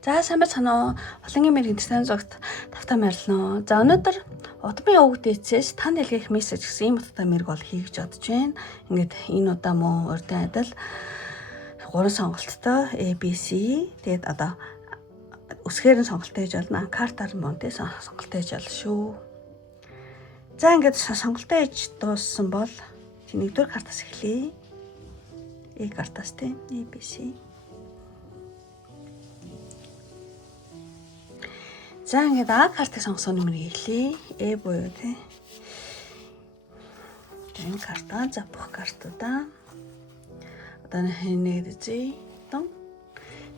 За сайн байна уу? Холонгийн мэрэг интернет зогт тавтаа марлнаа. За өнөөдөр удмын өвөг дээцээс тань илгээх мессеж гэсэн ийм утгатай мэрэг бол хийгэж бодож байна. Ингээд энэ удаа мөн урьдын адил 3 сонголттой ABC тэгээд одоо үсгээр нь сонголттой хийж болно. Картаар мөн тэ сонголттой хийж болно шүү. За ингээд сонголттой хийж дууссан бол нэгдүгээр картаас эхлэе. Картаас тэ ABC. За ингээд А картыг сонгосон нэмэр эхлэе. Буюу тий. Энэ карта за бүх картуудаа одоо нэг зүй тон.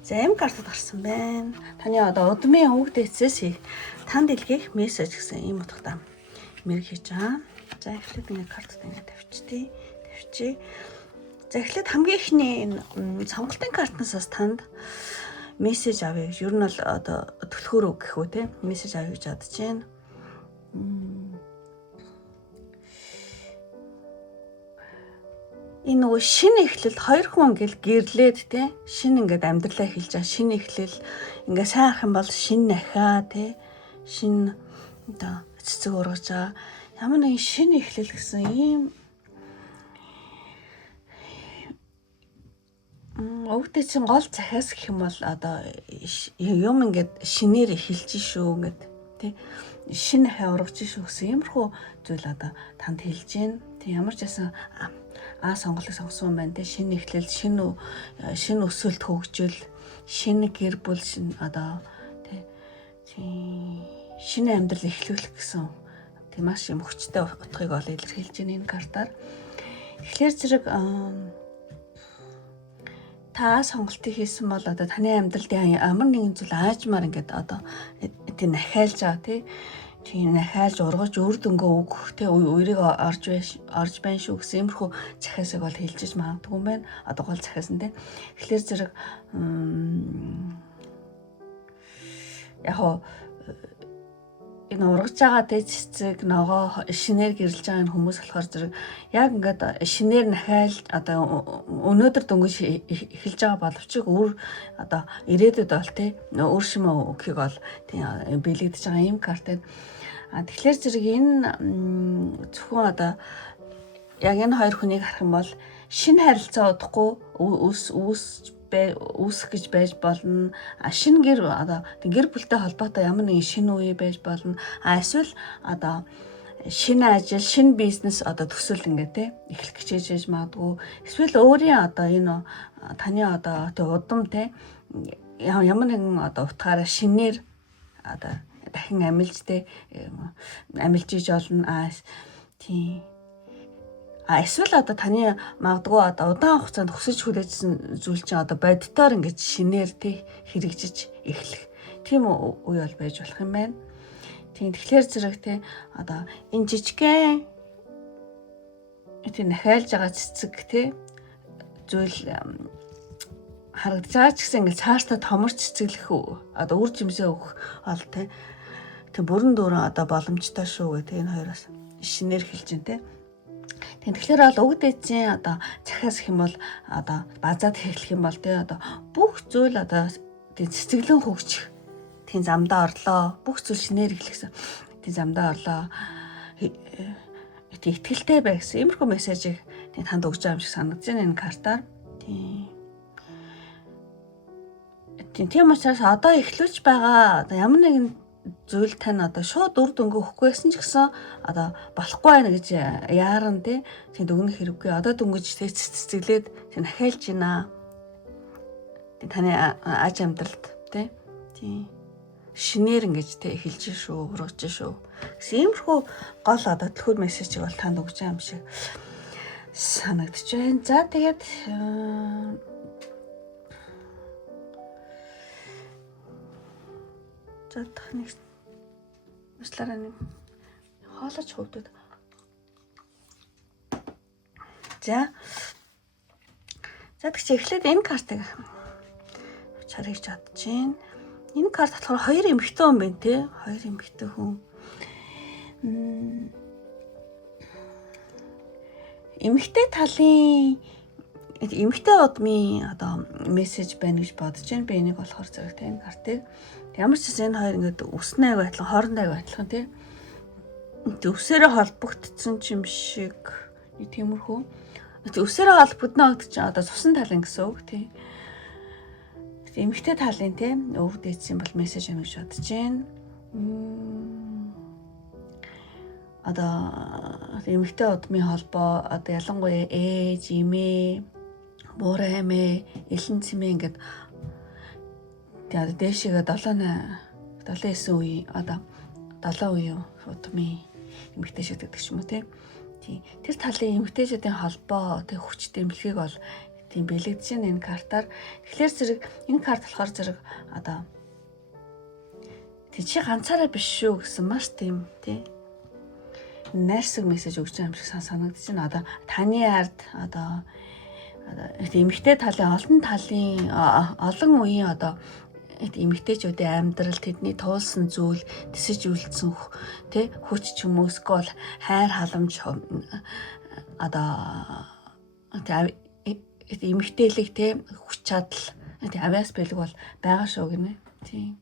За М картад гарсан байна. Таны одоо удмын өвөг дээцээс танд илгээх мессеж гэсэн ийм утгатай мэрэг хийж байгаа. За эхлээд ингээд картад ингээд тавьчихъя. За эхлээд хамгийн ихний энэ сонголтын картнаас танд мессеж авъя. Ер нь бол одоо төлхөөрөө гэх үү те мессеж авъя гэж бодож байна. Энэ нөгөө шинэ эхлэл хоёр хүн ингээл гэрлээд те шинэ ингээд амьдралаа эхэлж байгаа шинэ эхлэл ингээ сайн ах юм бол шинэ нахиа те шинэ одоо цэцэг ургаж байгаа ямар нэгэн шинэ эхлэл гэсэн ийм өвгдөө чинь гол захиас гэх юм бол одоо юм ингээд шинээр эхэлж шүү ингээд тий шинэ хай ургаж шүү гэсэн иймэрхүү зүйл одоо танд хэлж гин тий ямар ч байсан сонголтыг сонгосон юм байна тий шинэ эхлэл шинэ өсөлт хөгжил шинэ гэр бүл шинэ одоо тий шинэ амьдрал эхлүүлэх гэсэн тий маш юм хүчтэй утгыг ол илэрхийлж гин энэ картаар эхлэр зэрэг та сонголтыг хийсэн бол одоо таны амьдралд ямар нэгэн зүйл аажмаар ингээд одоо тийм нахиалж байгаа тийм нахиалж ургаж үр дүнгөө өгөх тийм үерийг орж байна шүү гэсэн иймэрхүү захиасыг бол хэлжиж магадгүй юм байна. Одоо гол захиас нь тийм эхлэр зэрэг яг хоо энэ ургаж байгаа тэ цэцэг ногоо шинээр гэрлж байгаа энэ хүмүүс болохоор зэрэг яг ингээд шинээр нахайл одоо өнөөдөр дөнгөж эхэлж байгаа боловч өөр одоо ирээдүйд бол тэ өөр шимээ өгөхийг бол тийм бэлэгдэж байгаа ийм картад тэгэхээр зэрэг энэ зөвхөн одоо яг энэ хоёр хүнийг харах юм бол шинэ харилцаа удахгүй үүсэх гэж байж болно. Шинэ гэр одоо гэр бүлтэй холбоотой ямар нэгэн шинэ үе байж болно. Эсвэл одоо шинэ ажил, шинэ бизнес одоо төсөл ингээ те эхлэх гэж хийж магадгүй. Эсвэл өөрийн одоо энэ таны одоо удам те ямар нэгэн одоо утгаараа шинээр одоо дахин амилж те амилж иж болно. Тийм эсвэл одоо таны магадгүй одоо удаан хугацаанд хүсэж хүлээжсэн зүйл чинь одоо бодитоор ингэж шинээр тий хэрэгжиж эхлэх тийм үе бол байж болох юм байна. Тийм тэгэхээр зэрэг тий одоо энэ жижигхэн тий нахиалж байгаа цэцэг тий зүйл харагдаж байгаа ч гэсэн ингэ цаашдаа томорч цэцэглэх одоо үр жимсээ өгөх бол тий бүрэн дүүрэн одоо боломжтой шүү гэх тий энэ хоёроос шинээр хэлж дээ тий. Тэгэхээр бол өвөг дээдсийн одоо захиас гэх юм бол одоо базаад хэлэх юм бол тий одоо бүх зүйл одоо тий цэцэглэн хөгжих тий замдаа орлоо. Бүх зүйл шинээр эхлэхсэн тий замдаа орлоо. Тий итгэлтэй бай гэсэн иймэрхүү мессежийг тий танд өгч байгаа юм шиг санагдаж байна энэ картаар. Тийм учраас одоо эхлүүлж байгаа одоо ямар нэгэн зүйл тань одоо шууд үр дүнгээ өгөхгүй байсан ч гэсэн одоо болохгүй байна гэж яаран тийм дүгнэх хэрэггүй. Одоо дүнгэж цэцэглээд нахиалж байна. Таны аж амьдралд тийм шинээр ингэж эхэлж шүү, ургаж шүү. Гэсэн иймэрхүү гол одоо төлхөр мессежийг бол танд өгч байгаа юм шиг санагдаж байна. За тэгээд за тахныг услаараа нэг хоолойч хөвдөд. За тэгчээ эхлээд энэ картыг чарах гэж бодож байна. Энэ карт болохоор хоёр эмэгтэй хүн байна тий. Хоёр эмэгтэй хүн. Эмэгтэй талын эмэгтэй удмын одоо мессеж байна гэж бодож байна. Би энийг болохоор зэрэг тэ энэ картыг ямар ч гэсэн энэ хоёр ингээд өснө аяг адилхан, хоорондоо аяг адилхан тий. Өвсөөрөө холбогдсон юм шиг нэг тиймэрхүү. Өвсөөрөө холбогдно гэдэг чинь одоо цусан талын гэсэн үг тий. Эмэгтэй талын тий өвд ийдсэн бол мессеж юм гэж бодож байна. Одоо эмэгтэй удмын холбоо одоо ялангуяа ээж, эмээ, буурай эмээ, элен цэмээ ингээд тэгээд дээшээгээ 7-9 үе одоо 7 үе удмын эмэгтэйчүүд гэдэг ч юм уу тий. Тэр талын эмэгтэйчүүдийн холбоо тэг хүч дэмжлэгийг бол тийм бэлэгдэж байна энэ картаар. Тэгэхээр зэрэг энэ карт болохоор зэрэг одоо тий чи ганцаараа биш шүү гэсэн маш тийм тий найрсаг мессеж өгч байгаа юм шиг санагдаж байна. Одоо таны ард одоо эмэгтэй талын олон үеийн одоо эмэгтэйчүүдийн амьдрал тэдний туулсан зүйл тэсэж үлдсэн тий хүч ч юм уу эсвэл хайр халамж одоо эмэгтэйлэг тий хүч чадал авяас бэлэг бол байгаа шүү гинэ тий.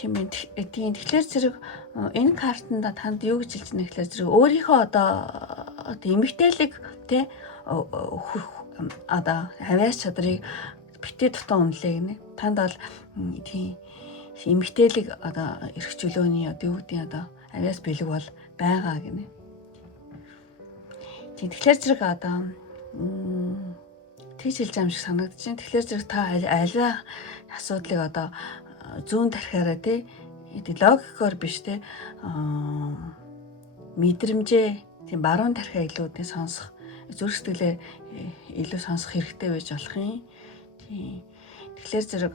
Тэгэхээр зэрэг энэ картанд танд юу гэж хэлж байна гэхээр зэрэг өөрийнхөө одоо эмэгтэйлэг тий одоо авяас чадрыг битээ дутан үнэлээ гинэ. Танд бол тийм эмэгтэйлэг одоо эрх чөлөөний одоо юу гэдгийг одоо авяас бэлэг бол байгаа гинэ. Тэгэхээр зэрэг одоо тэгж хэлж байгаа юм шиг санагдаж байна. Тэгэхээр зэрэг та аливаа асуудлыг одоо зүүн тархиараа тий логикоор биш тий мэдрэмжээ тийм баруун тархиа илүү тий сонсох зүрх сэтгэлээ илүү сонсох хэрэгтэй байж болох юм. Тийм. Тэгэхээр зэрэг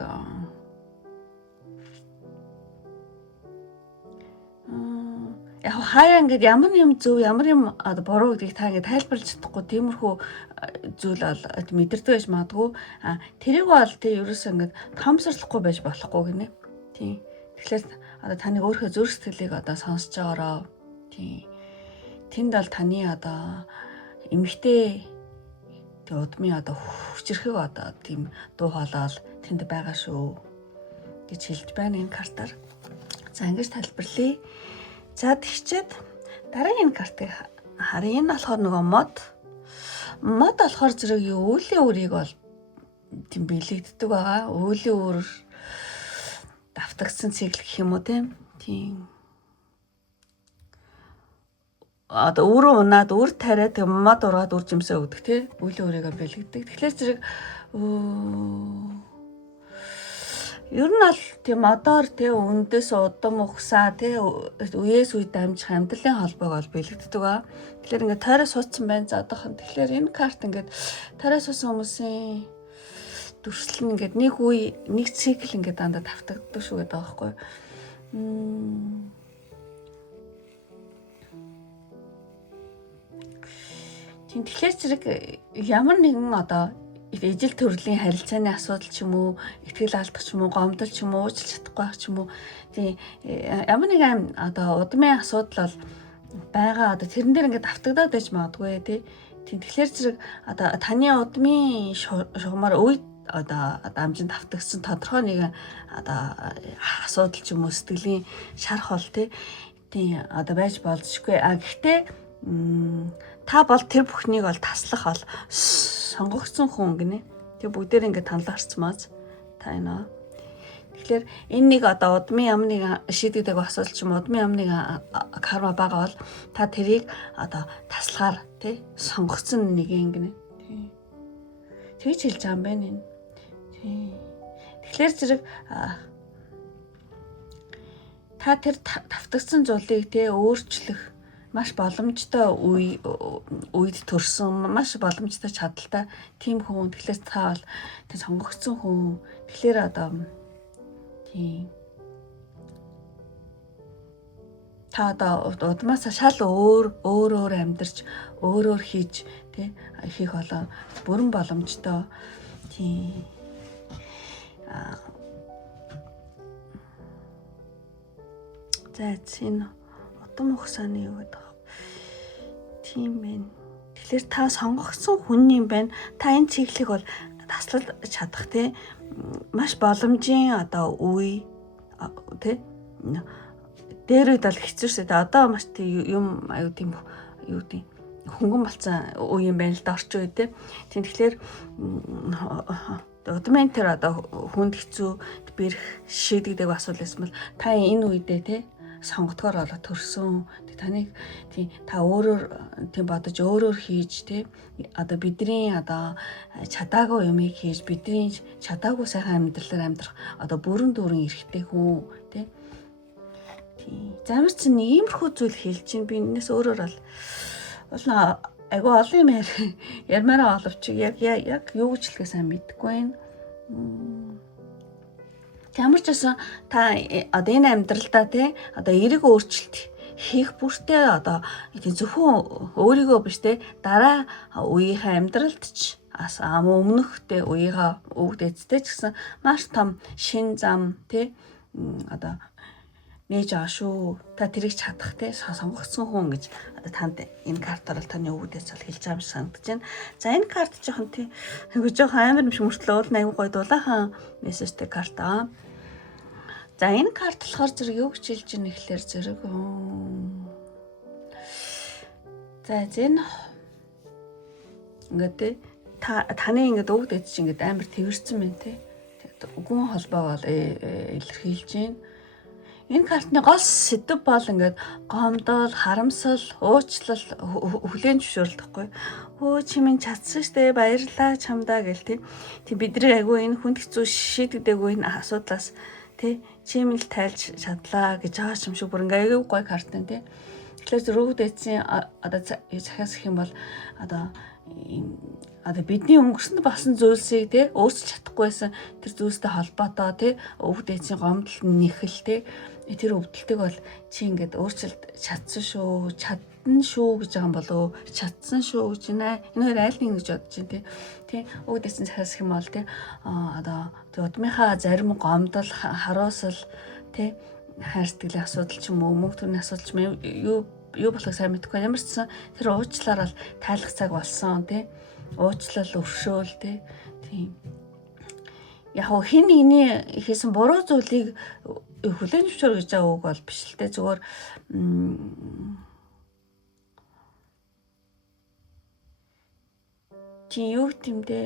яг хаяа ингээд ямар юм зөв ямар юм буруу гэдгийг та ингээд тайлбарлаж чадахгүй тиймэрхүү зүйл бол мэдэрдэг байж магадгүй. Тэрийг бол тий ерөөсөө ингээд томсорлохгүй байж болохгүй гинэ. Тийм. Тэгэхээр одоо таны өөрийнхөө зүрх сэтгэлийг одоо сонсож байгаараа тийм. Тэнд бол таны одоо эмэгтэй тэг удмын одоо хүчрэхэг одоо тийм дуу хоолой тэнд байгаа шүү гэж хэлж байна энэ картаар. За ингэж тайлбарлая. За тэгчээд дараагийн картыг харъя. Энэ болохоор нөгөө мод болохоор зэрэг өвлийн үрийг бол тийм бэлэгддэг байгаа. Өвлийн үр давтагдсан цикл гэх юм уу тийм. Одоо өөрөө унаад үр тариа тэг мод ураад үр жимсээ өгдөг тий үлийн үрийгээ бэлэгдэг. Тэгэхээр зэрэг ер нь бол тийм модоор тий үндэс удам ухсаа тий үеэс үе дамжих амьдралын холбоог бол бэлэгддэг ба. Тэгэхээр ингээд тойроо суудсан байна за одоохон. Тэгэхээр энэ карт ингээд тойроо суусан хүмүүсийн дүрслэл нь ингээд нэг үе нэг цикл ингээд дандаа давтагддаг шүү гэдэг байгаа байхгүй. Тэгэхээр зэрэг ямар нэгэн одоо ижил төрлийн харилцааны асуудал ч юм уу, ихтгэл алдах ч юм уу, гомдол ч юм уу, уучлах чадахгүй байх ч юм уу. Тийм ямар нэгэн одоо удмын асуудал бол байгаа. Одоо тэрэн дээр ингээд давтагдаад байж магадгүй тий. Тэгэхээр зэрэг одоо таны удмын шугамар үед одоо амжинд давтагдсан тодорхой нэгэн одоо асуудал ч юм уу, сэтгэлийн шарх бол тий одоо байж болзошгүй. Гэхдээ та бол тэр бүхнийг бол таслах бол сонгогдсон хүн гинэ. Тэг бүгдээр ингээд танлаа харцмааз та энэ. Тэгэхээр энэ нэг одоо удмын ямар нэг шийдэгдэг асуудал ч юм уу, удмын ямар нэг карма байгаа бол та тэрийг одоо таслахаар тий сонгогдсон нэг юм гинэ. Тий. Тэгж хэлж байгаа юм байна энэ. Тий. Тэгэхээр зэрэг та тэр давтагдсан зүйлийг тий өөрчлөх маш боломжтой үед төрсөн маш боломжтой чадaltaй тийм хүн. Тэгэхээр та бол тэг сонгогдсон хүн. Тэгэхээр одоо тийм та одоо удмаасаа шал өөр амьдарч өөр хийж тий хийх болоо бүрэн боломжтой. Тийм за энэ удам ухсааны юу гэдэг. Тийм байна. Тэгэхээр та сонгогдсон хүн юм байна. Та энэ чиглэлийг бол таслаж чадах те маш боломжийн одоо үе те дээр үед бол хэцүү шүү дээ. Одоо маш юм аюу тийм юу тийм хөнгөн болсон үе юм байна л да орчин үе те. Тийм тэгэхээр удмын тэр одоо хүнд хэцүү бэрх шийдэгдэг асуудал байсан бол та энэ үедээ те сонгодгоор болоо төрсөн. Таныг тий та өөрөөр тийм бодож өөрөөр хийж тий одоо бидний одоо чадаагүй юмыг хийж бидний чадаагүй сайхан амьдралаар амьдрах одоо бүрэн дүүрэн эрхтэй хүн тий замар чинь иймэрхүү зүйл хэлж чинь би энэс өөрөөр бол айгу олон юм ярмаараа оловч яг юу гэж хэлэхээ сайн мэдэхгүй байна. Ямар ч байсан та одоо энэ амьдралдаа тий одоо эерэг өөрчлөлт хийх бүртээ одоо зөвхөн өөрийгөө биш те дараа үеийнхээ амьдралд ч өмнөхтэй үеийнхээ өвөг дээдтэй ч гэсэн маш том шин зам те одоо нээж байгаа шүү. Та тэрийг чадах те сонгогдсон хүн гэж одоо танд энэ картаар л таны өвөг дээдс бол хэлж байгаа юм санагдаж байна. За энэ карт жоохон тий жоохон амар юм шиг мөртлөө уул аягүй гоё дулаахан мессежтэй карта. За энэ карт болохоор зэрэг юу гэж хэлж ийн гэхэлэр зэрэг за зэн ингээд таны ингээд өвөг дээд чинь ингээд амар тэрсэн байна те. Үгэн холбоо бол илэрхийлж байна. Энэ картны гол сэдэв бол ингээд гомдол, харамсал, уучлал, хүлээн зөвшөөрөл гэхгүй. Өө чи минь чадсан штэ баярлалаа чамдаа гэл те. Тэг бидний айгүй энэ хүнд хэцүү шийдэгдээгүй энэ асуудлаас тэ чимэл тайлж чадлаа гэж байгаа юм шиг бүр ингээ аягүй гоё картын тэ. Тэгэхээр зөрүүг дээдсийн одоо захиас гэх юм бол одоо бидний өнгөрсөнд болсон зүйлсийг тэ өөрчилж чадахгүйсэн тэр зүйлстэй холбоотой тэ өвөг дээдсийн гомдол нэхэл тэ тэр өвдөлтийг бол чи ингээд өөрчилж чадсан шүү чадна шүү гэж байгаа юм болоо чадсан шүү гэж байна. Энэ хоёр айл нэг гэж бодож байна тэ өвөг дээдсийн захиас гэх юм бол тэ одоо удмынхаа зарим гомдол харуусал тэ хайр сэтгэлийн асуудал ч юм уу мөнгө төрний асуудал ч юм юу болохыг сайн мэдэхгүй ямар ч гэсэн тэр уучлаар бол тайлах цаг болсон тэ уучлал өршөөл тэ тийм яг хин нэгний хийсэн буруу зүйлийг хүлээн зөвшөөр гэж байгаа үг бол биш л тэ зүгээр чи юу гэмдэ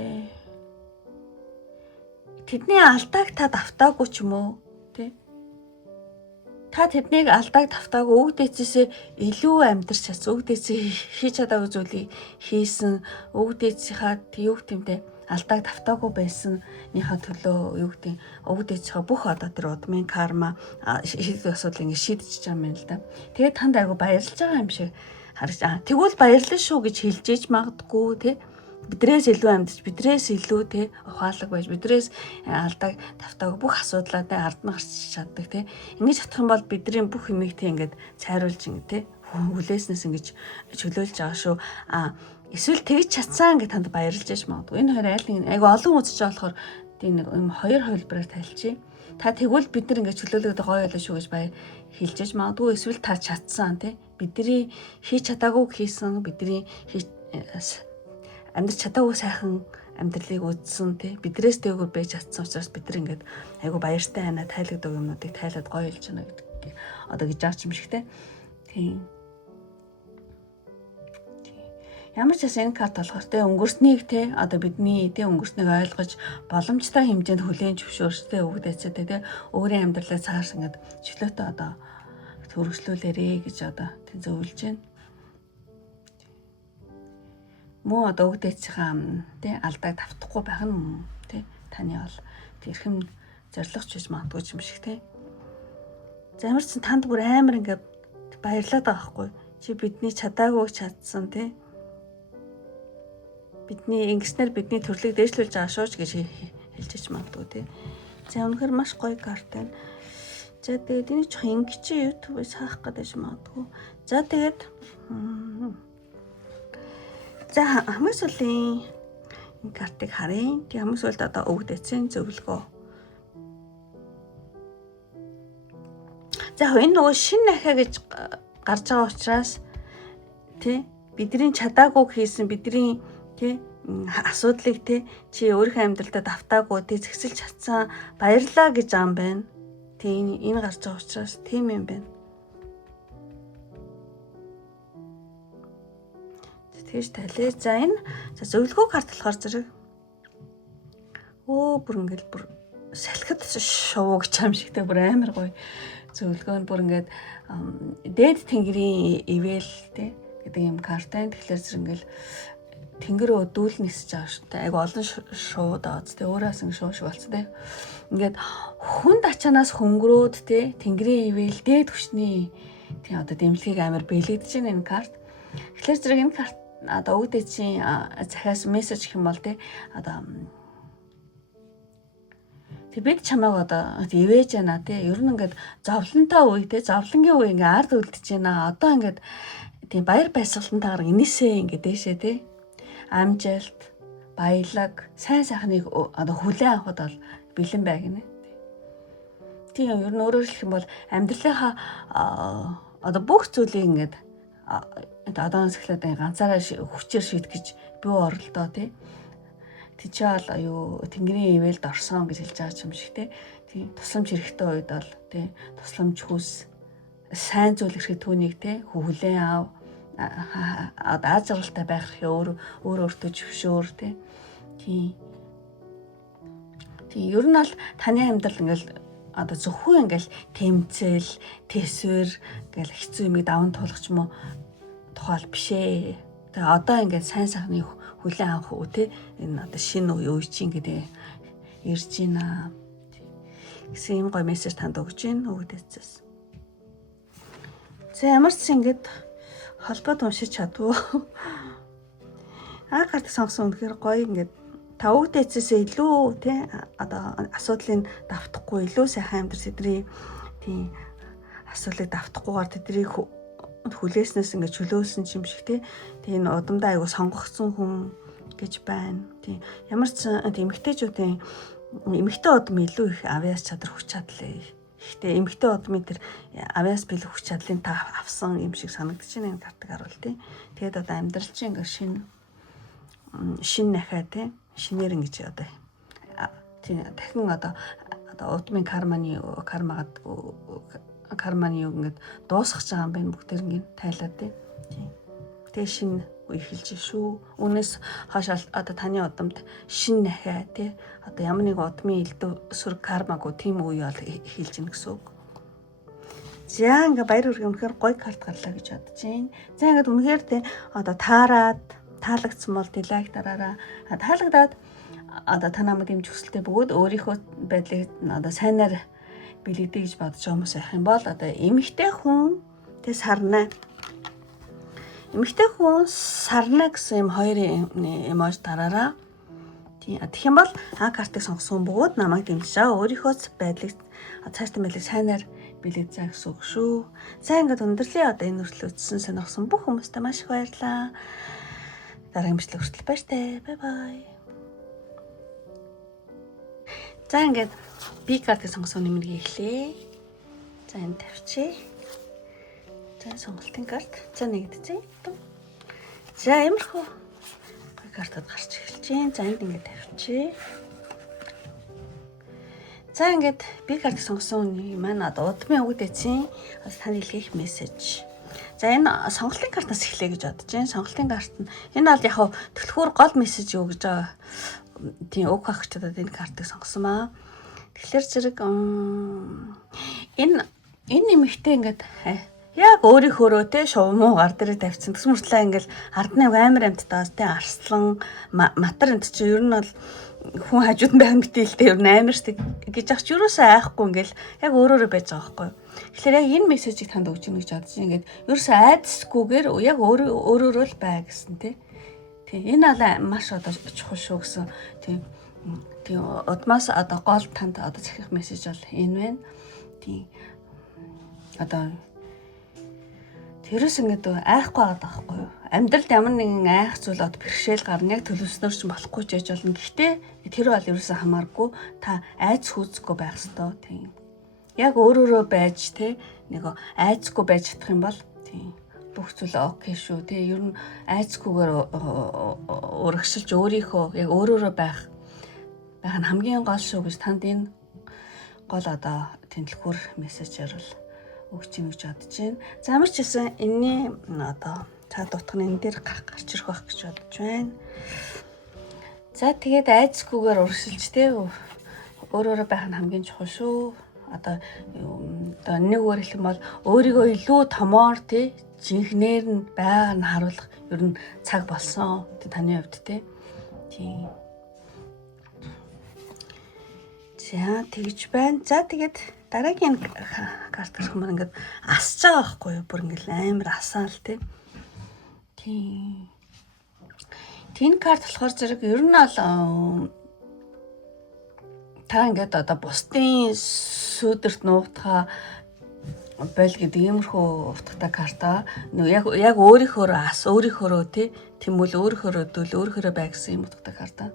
тэдний алдааг та давтаагүй ч юм уу тий та тэднийг алдааг давтаагүй өвөг дээдсээс илүү амьдрч чадсан өвөг дээдсээ хийж чадаагүй зүйлийг хийсэн өвөг дээдсийнхаа юу гэмдэ алдааг давтаагүй байсныхаа төлөө юу гэдэг өвөг дээдсийнхаа бүх одоо тэр удмын карма шийдэх асуудал ингэ шийдэж байгаа юм байна л да. Тэгээд танд айгу баярлж байгаа юм шиг харагч тэгвэл баярлалаа шүү гэж хэлжээж магадгүй тий бидрээс илүү амьдч бидрээс илүү те ухаалаг байж бидрээс алдааг давтаагүй бүх асуудлаа те ард нь гарч чаддаг те ингэж чадах юм бол бидний бүх юмыг те ингээд цайруулж ингэ те хүлээснээс ингэж чөлөөлж байгаа шүү эсвэл тэгж чадсан гэж танд баярлж яж магадгүй энэ хоёр айл нэг айгу олон үзэж байгаа болохоор тийм нэг юм хоёр хувилбараар тайлчи та тэгвэл бид нар ингэж чөлөөлөгдөө гоё байлаа шүү гэж баяр хэлж яж магадгүй эсвэл та чадсан те бидний хийж чадаагүй хийсэн бидний амьдрч чадаагүй сайхан амьдралыг үзсэн тий бидрээс дээгүүр байж чадсан учраас бид нар ингээд айгу баяртай байна тайлгдаг юмнуудыг тайлаад гоё хэлж байна гэдэг одоо гэж аач юм шиг тий ямар ч гэсэн энэ карт болохоор тий өнгөрснийг тий одоо бидний тий өнгөрснийг ойлгож боломжтой хэмжээнд хүлээн зөвшөөрчтэй өвөг дээдсэтэй тий өөрийн амьдралаа цаарс ингээд чөлөөтэй одоо төрөслүүлээрээ гэж одоо тий зөвлөж байна. Мөн одоо өвөг дээдсийн тий алдааг давтахгүй байх нь тий таны бол тэрхэм зоригч гэж магадгүй юм шиг тий. Замар ч танд бүр амар ингээд баярлаад байгаа байхгүй. Чи бидний чадаагүй чадсан тий. Бидний ингэснээр бидний төрлийг дээшлүүлж байгаа шууч гэж хэлж ич магадгүй тий. За үнэхээр маш гоё карт байна. За тэгээд энэ ч ингэчи YouTube-ээс хаах гэдэг юм магадгүй. За тэгээд за хамгийн сүүлийн энэ картыг харъя. Тэг хамгийн сүүлд одоо өвөг дээдсийн зөвлөгөө. За энэ нөгөө шин ахаа гэж гарч байгаа учраас тий бидний чадаагүй хийсэн бидний тий асуудлыг тий чи өөрийнхөө амьдралдаа давтаагүй тий зэгсэлж чадсан баярлаа гэж ам байна. Тий энэ гарч байгаа учраас тийм юм байна. Тэгж талээ. За энэ зөвлөгөө карт болохоор зэрэг бүр ингээд бүр салхид шувуу гэж юм шигтэй бүр амар гоё зөвлөгөө нь бүр ингээд дээд тэнгэрийн ивэлтэй гэдэг юм картай. Тэгэхээр зэрэг ингээд тэнгэр өдүүл нисэж байгаа шүү дээ. Айгу олон шууд аац тэ өөрөөс ингэ шууш болцсон тэ. Ингээд хүнд ачаанаас хөнгөрөөд тэ тэнгэрийн ивэл дээд түвшний тий одоо дэмжлэгийг амар бэлэгдэж байна энэ карт. Тэгэхээр зэрэг энэ карт одоо өвдөө чинь захиас мессеж гэх юм бол тэ одоо тэг бид чамайг одоо ивэж яана тий ер нь ингээд зовлонтой үе тий зовлонгийн үе ингээд ард үлдэж байна. Одоо ингээд тий баяр баясгалантайгаар инээсээ ингээд дэшээ тий амжилт, баялаг, сайн сайхныг одоо хүлээн авахд бол бэлэн бай гинэ. Тийм ер нь өөрөөр хэлэх юм бол амьдралынхаа одоо бүх зүйлийг ингээд одоос эхлээд ганцаараа хүчээр шийдэх гэж бүү оролдоо тий. Тийчээл аюу тэнгэрийн ивэлд орсон гэж хэлж байгаа юм шиг тий. Тусламж хэрэгтэй үед бол тий тусламж хүс сайн зүйл ирэхэд түүнийг тий хүлээн ав. Аз жаргалтай байх өөртөө зөвшөөр тий. Ер нь бол таны амьдрал ингээл одоо зөвхөн ингээл тэмцэл, тэсвэр ингээл хэцүү юмыг даван туулах юм уу тухайл бишээ. Тэгээ одоо ингээд сайн сайхныг хүлээн авах үү тий. Энэ одоо шинэ үе чинь гэдэг ирж байна. Гэсэн юм гоё мессеж танд өгч гин өвдөцөөс. За ямар ч ингээд холбоод уншиж чадвуу. Карт сонгосон үнэхээр гоё ингээд та өвдөцөөсөө илүү тий одоо асуудлыг давтахгүй илүү сайхан амьдрал тэдний тий асуудлыг давтахгүйгээр тэднийг хүлээснээс ингээд чөлөөлсөн юм шиг тий. Тэгээ энэ удамдаа айгу сонгогдсон хүн гэж байна. Тий ямар ч эмэгтэйчүүдийн эмэгтэй удам илүү их авьяас чадвар хүч чадлаа. Гэхдээ эмэгтэй удмын тэр авьяас бэлэг хүч чадлын та авсан юм шиг санагдаж байна энэ картыг харуул тий. Тэгээд одоо амьдрал чинь ингээд шин нахаа тий шинээр ингэж одоо тий дахин одоо удмын карманы юу ингээд дуусгах байгаа юм байна бүгд ингэ тайлаад тий. Тэгээ шин үе эхэлж шүү. Үүнээс хойш одоо таны удамд шин нахаа тий одоо ямар нэг удмын элдв сүрг кармагүй тийм үе бол эхэлж гин гэсэн үг. За ингээ баяр хүргэе үнэхээр гоё карт гарлаа гэж бодож байна. За ингээд үнэхээр тий одоо таалагдсан бол тий лайк дараараа таалагдаад одоо та намайг дэмжих хүсэлтэй бөгөөд өөрийнхөө байдлыг одоо сайнаар бэлэгдэй гэж бодож байгаа хүмүүс байх юм бол одоо эмэгтэй хүн тий сарна. Эмэгтэй хүн сарна гэсэн юм хоёрын эможи дараараа. Тэгэх юм бол картыг сонгосон бөгөөд намайг дэмжиж байгаа өөрийнхөө байдлыг цаашдын байдлыг сайнаар бэлэгдээ гэсэн үг шүү. За ингээд өндөрлөө одоо энэ хүртэл үзсэн сонирхсан бүх хүмүүстээ маш их баярлалаа. Дараагийн бичлэг хүртэл баяртай. Бай бай. За ингээд би картыг сонгосон нэмэргийг эхлэе. За энэ тавьчих. За сонголтын карт. За нэгдэцээ. За ямархуу картад гарч эхэлж байна. За энд ингээд тавьчих. За ингээд би картыг сонгосон үнийг маань одоо удмын өвдөцийн бас тань илгээх мессеж. За энэ сонголтын картаас эхлэе гэж бодож байна. Сонголтын карт нь энэ бол яг төлхөр гол мессеж юу гэж байгаа. Тийм өг хаагчдад энэ картыг сонгосон маа. Тэгэхээр зэрэг энэ нэмэгтэй ингээд яг өөрийнхөөрөө те шов муу гар дээр тавьсан. Тэс мөртлөө ингээл ардны амар амттаас те арслан матар амт чи ер нь бол хүн хажууд нь байх мэтэлтэй ер нь амар штэ гэж ах ч юусоо айхгүй ингээл яг өөрөөрөө байж байгаа байхгүй. Тэгэхээр яг энэ мессежийг танд өгч гэнэ гэж бодож ингээд ерөөсөө айдсгүйгээр яг өөрөөрөө л бай гэсэн тий. Энэ бол маш одоо чухал шүү гэсэн тий. Удмаас одоо гол танд одоо захих мессеж бол энэ байна. Тий. Одоо тэрээс ингээд айхгүй байгаа байхгүй юу? Амьдралд ямар нэгэн айх зүйл одоо бэрхшээл гарна яг төлөвснөр ч болохгүй ч яж болно. Гэхдээ тэр бол ерөөсөө хамааргүй та айц хүүцэхгүй байх ёстой тийм. Яг өөрөөрөө байж те нэг айцгүй байж чадах юм бол тийм бүх зүйл окей шүү. Тэ ер нь айцгүйгээр урагшилж өөрийнхөө яг өөрөөрөө байх нь хамгийн гол шүү гэж танд энэ гол одоо тэнэлхүүр мессежээр л өгч ийн гэж бодож байна. За ямар ч гэсэн энэний одоо цаад утга нь энэ дээр гарч ирэх байх гэж бодож байна. За тэгээд айцгүйгээр урагшилж тэ өөрөөрөө байх нь хамгийн чухал шүү. Одоо нэг өөр хэлэх юм бол өөрийгөө илүү томоор тий жинхнээр нь байгааг нь харуулах ер нь цаг болсон. Таны хувьд тий. Тийм. За тэгж байна. За тэгээд дараагийн карт гэх юм ингээд асж байгаа байхгүй юу? Бүр ингээд амар асаал тий. Тийм. Тин карт болохоор зэрэг ер нь бол та ингээд одоо бусдын сүдэрт нуутгаа бол гэдэг иймэрхүү утгатай карта яг өөрийнхөө өөрийнхөө тийм үл өөрийнхөө дөл өөрийнхөө бай гэсэн юм утгатай карта.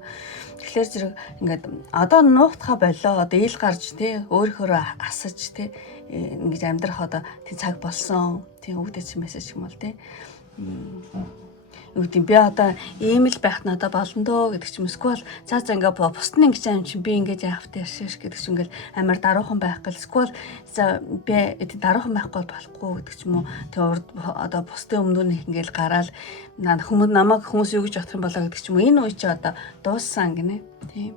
Тэгэхээр зэрэг ингээд одоо нуутгаа болоо одоо ил гарч өөрийнхөө асаж ингэж амьдрах одоо тийм цаг болсон тийм өгдөж мессеж юм бол юу гэдэм би одоо ийм л байх надад болно доо гэдэг ч юм эсвэл за ингээ бусд нь ингэж аим чи би ингэж яахтай яшиш гэдэг ч ингээл амар даруухан байх гэл эсвэл за би даруухан байхгүй болохгүй гэдэг ч юм уу тэг урд одоо бусдын өмнө ингээл гараал намайг хүмүүс юу гэж бодох юм болоо гэдэг ч юм уу энэ үе чи одоо дууссан гинэ тийм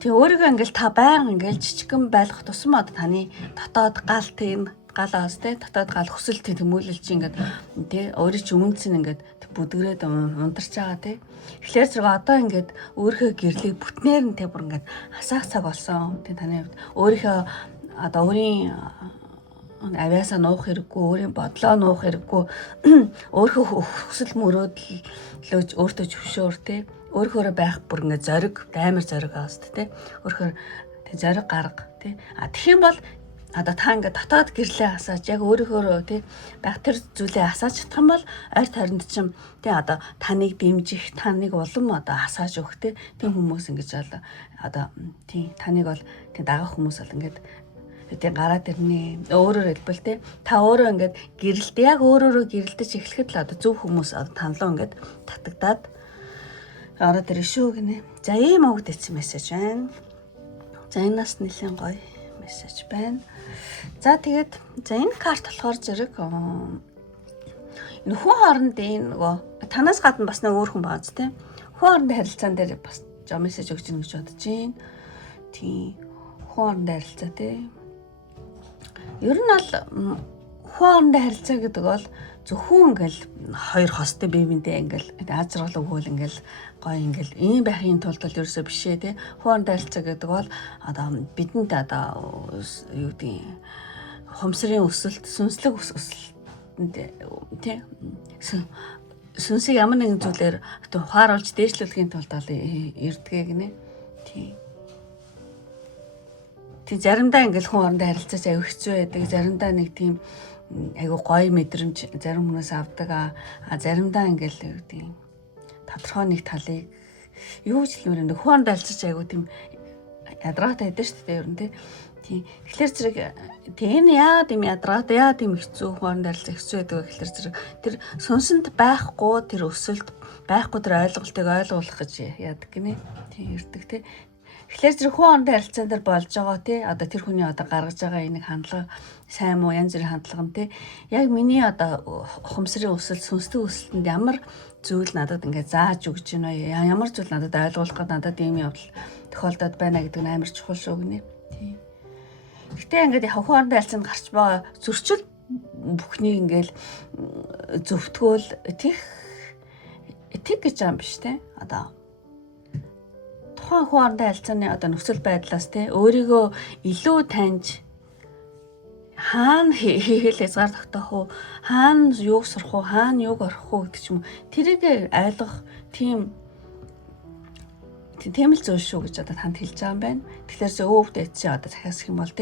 тэг өөрийгөө ингээл та баян ингээл жижигэн байлгах тусам одоо таны дотоод гал тийм галаас дотоод гал хүсэл тэмүүлэлж ингээд өөрийн чи үнцэн ингээд бүдгрээд унтарч байгаа Тэгэхээр зэрэг одоо ингээд өөрийнхөө гэрлийг бүтнээр нь бүр ингээд хасаах цаг болсон. Таны хувьд өөрийнхөө одоо өөрийн авиасаа нуух хэрэггүй, өөрийн бодлоо нуух хэрэггүй, өөрийнхөө хүсэл мөрөөдлөөж өөртөө зөвшөөр өөрөөрөө байх бүр ингээд зориг, амар зориг аст өөрөөр зориг гарга тэгэх юм бол одоо та ингээд дотоод гэрлээ асааж яг өөрийнхөө байх тэр зүйлээ асааж чадах юм бол ойр тойронд чинь одоо таныг дэмжих, таныг улам одоо асааж өгөх тийм хүмүүс ингэж одоо таныг бол дагах хүмүүс бол ингээд гараад ирнэ. Өөрөөр хэлбэл та өөрөө ингээд гэрэлт яг өөрөөрөө гэрэлдэж эхлэхэд л одоо зөв хүмүүс одоо танлуу ингээд татагдаад ороод ирэх шүү гинэ. За ийм өгдөж мессеж байна. За энэ нас нэлээд гоё мессеж байна. За тэгээд энэ карт болохоор зэрэг энэ хүн хоорондын нөгөө танаас гадна бас нэг өөр хүн байгаа ч хүн хоорондын харилцаан дээр бас жоо мессеж өгч ийн гэж бодож байна. Тийм хүн хоорондын харилцаа Ер нь бол хүн хоорондын харилцаа гэдэг бол зөвхөн ингээл хоёр хостой бие биендээ ингээл азрал өгөөл ингээл гоё ингээл ийм байхын тулд л ерөөсөө бишээ хүн хоорондын харилцаа гэдэг бол одоо бидэнд одоо юу гэдэг хумсрын өсөлт, сүнслэг өсөлтөнд сүнсийг ямар нэгэн зүйлээр ухааруулж дээшлүүлэхийн тулд ирдгээ гинэ. Тэг заримдаа ингээл хүн хоорондын харилцаач аяг хэцүү байдаг. Заримдаа нэг тийм айгу гоё мэдрэмж зарим хүмүүс авдаг. Заримдаа ингээл юу гэдэг тодорхой нэг талыг юу гэж хэлмээр нэг хүн хоорондын харилцаач айгу тийм ядраатай байдаг шүү дээ ер нь тийм. Тэгэхээр зэрэг энэ яа тийм ядраатай яа тийм хэцүү хүн хоорондын харилцаа хэцүү байдаг вэ гэхээр зэрэг тэр сүнсэнд байхгүй тэр өсөлт байхгүй тэр ойлголтыг ойлгуулах гэж яадаг гинэ. Тийм ирдэг Тэгэхээр зэрэг хүн хоорондын харилцаан дээр болж байгаа одоо тэр хүний одоо гаргаж байгаа энийг хандлага сайн муу янз бүрийн хандлага нь яг миний одоо ухамсарын өсөлт сүнслэг өсөлтөнд ямар зүйл надад ингээд зааж өгч байна вэ? Ямар зүйл надад ойлгуулах гэдэг надад ийм явдал тохиолдоод байна гэдэг нь амар чухал шүү гинэ. Тийм. Гэтэ ингээд хүн хоорондын харилцаанд гарч байгаа зөрчил бүхнийг ингээд зөвтгөөл тэг гэж юм биш одоо тухайн хүн хоорондын харилцааны одоо нөхцөл байдлаас өөрийгөө илүү таньж хаана хийхэл хязгаар тогтоох уу, хаана юуг сурах уу, хаана юуг орох уу гэдэг ч юм уу тэрийг ойлгох тийм л зүйл шүү гэж одоо танд хэлж байгаа юм байна. Тэгэхээр өвдөө чи одоо захиасах юм бол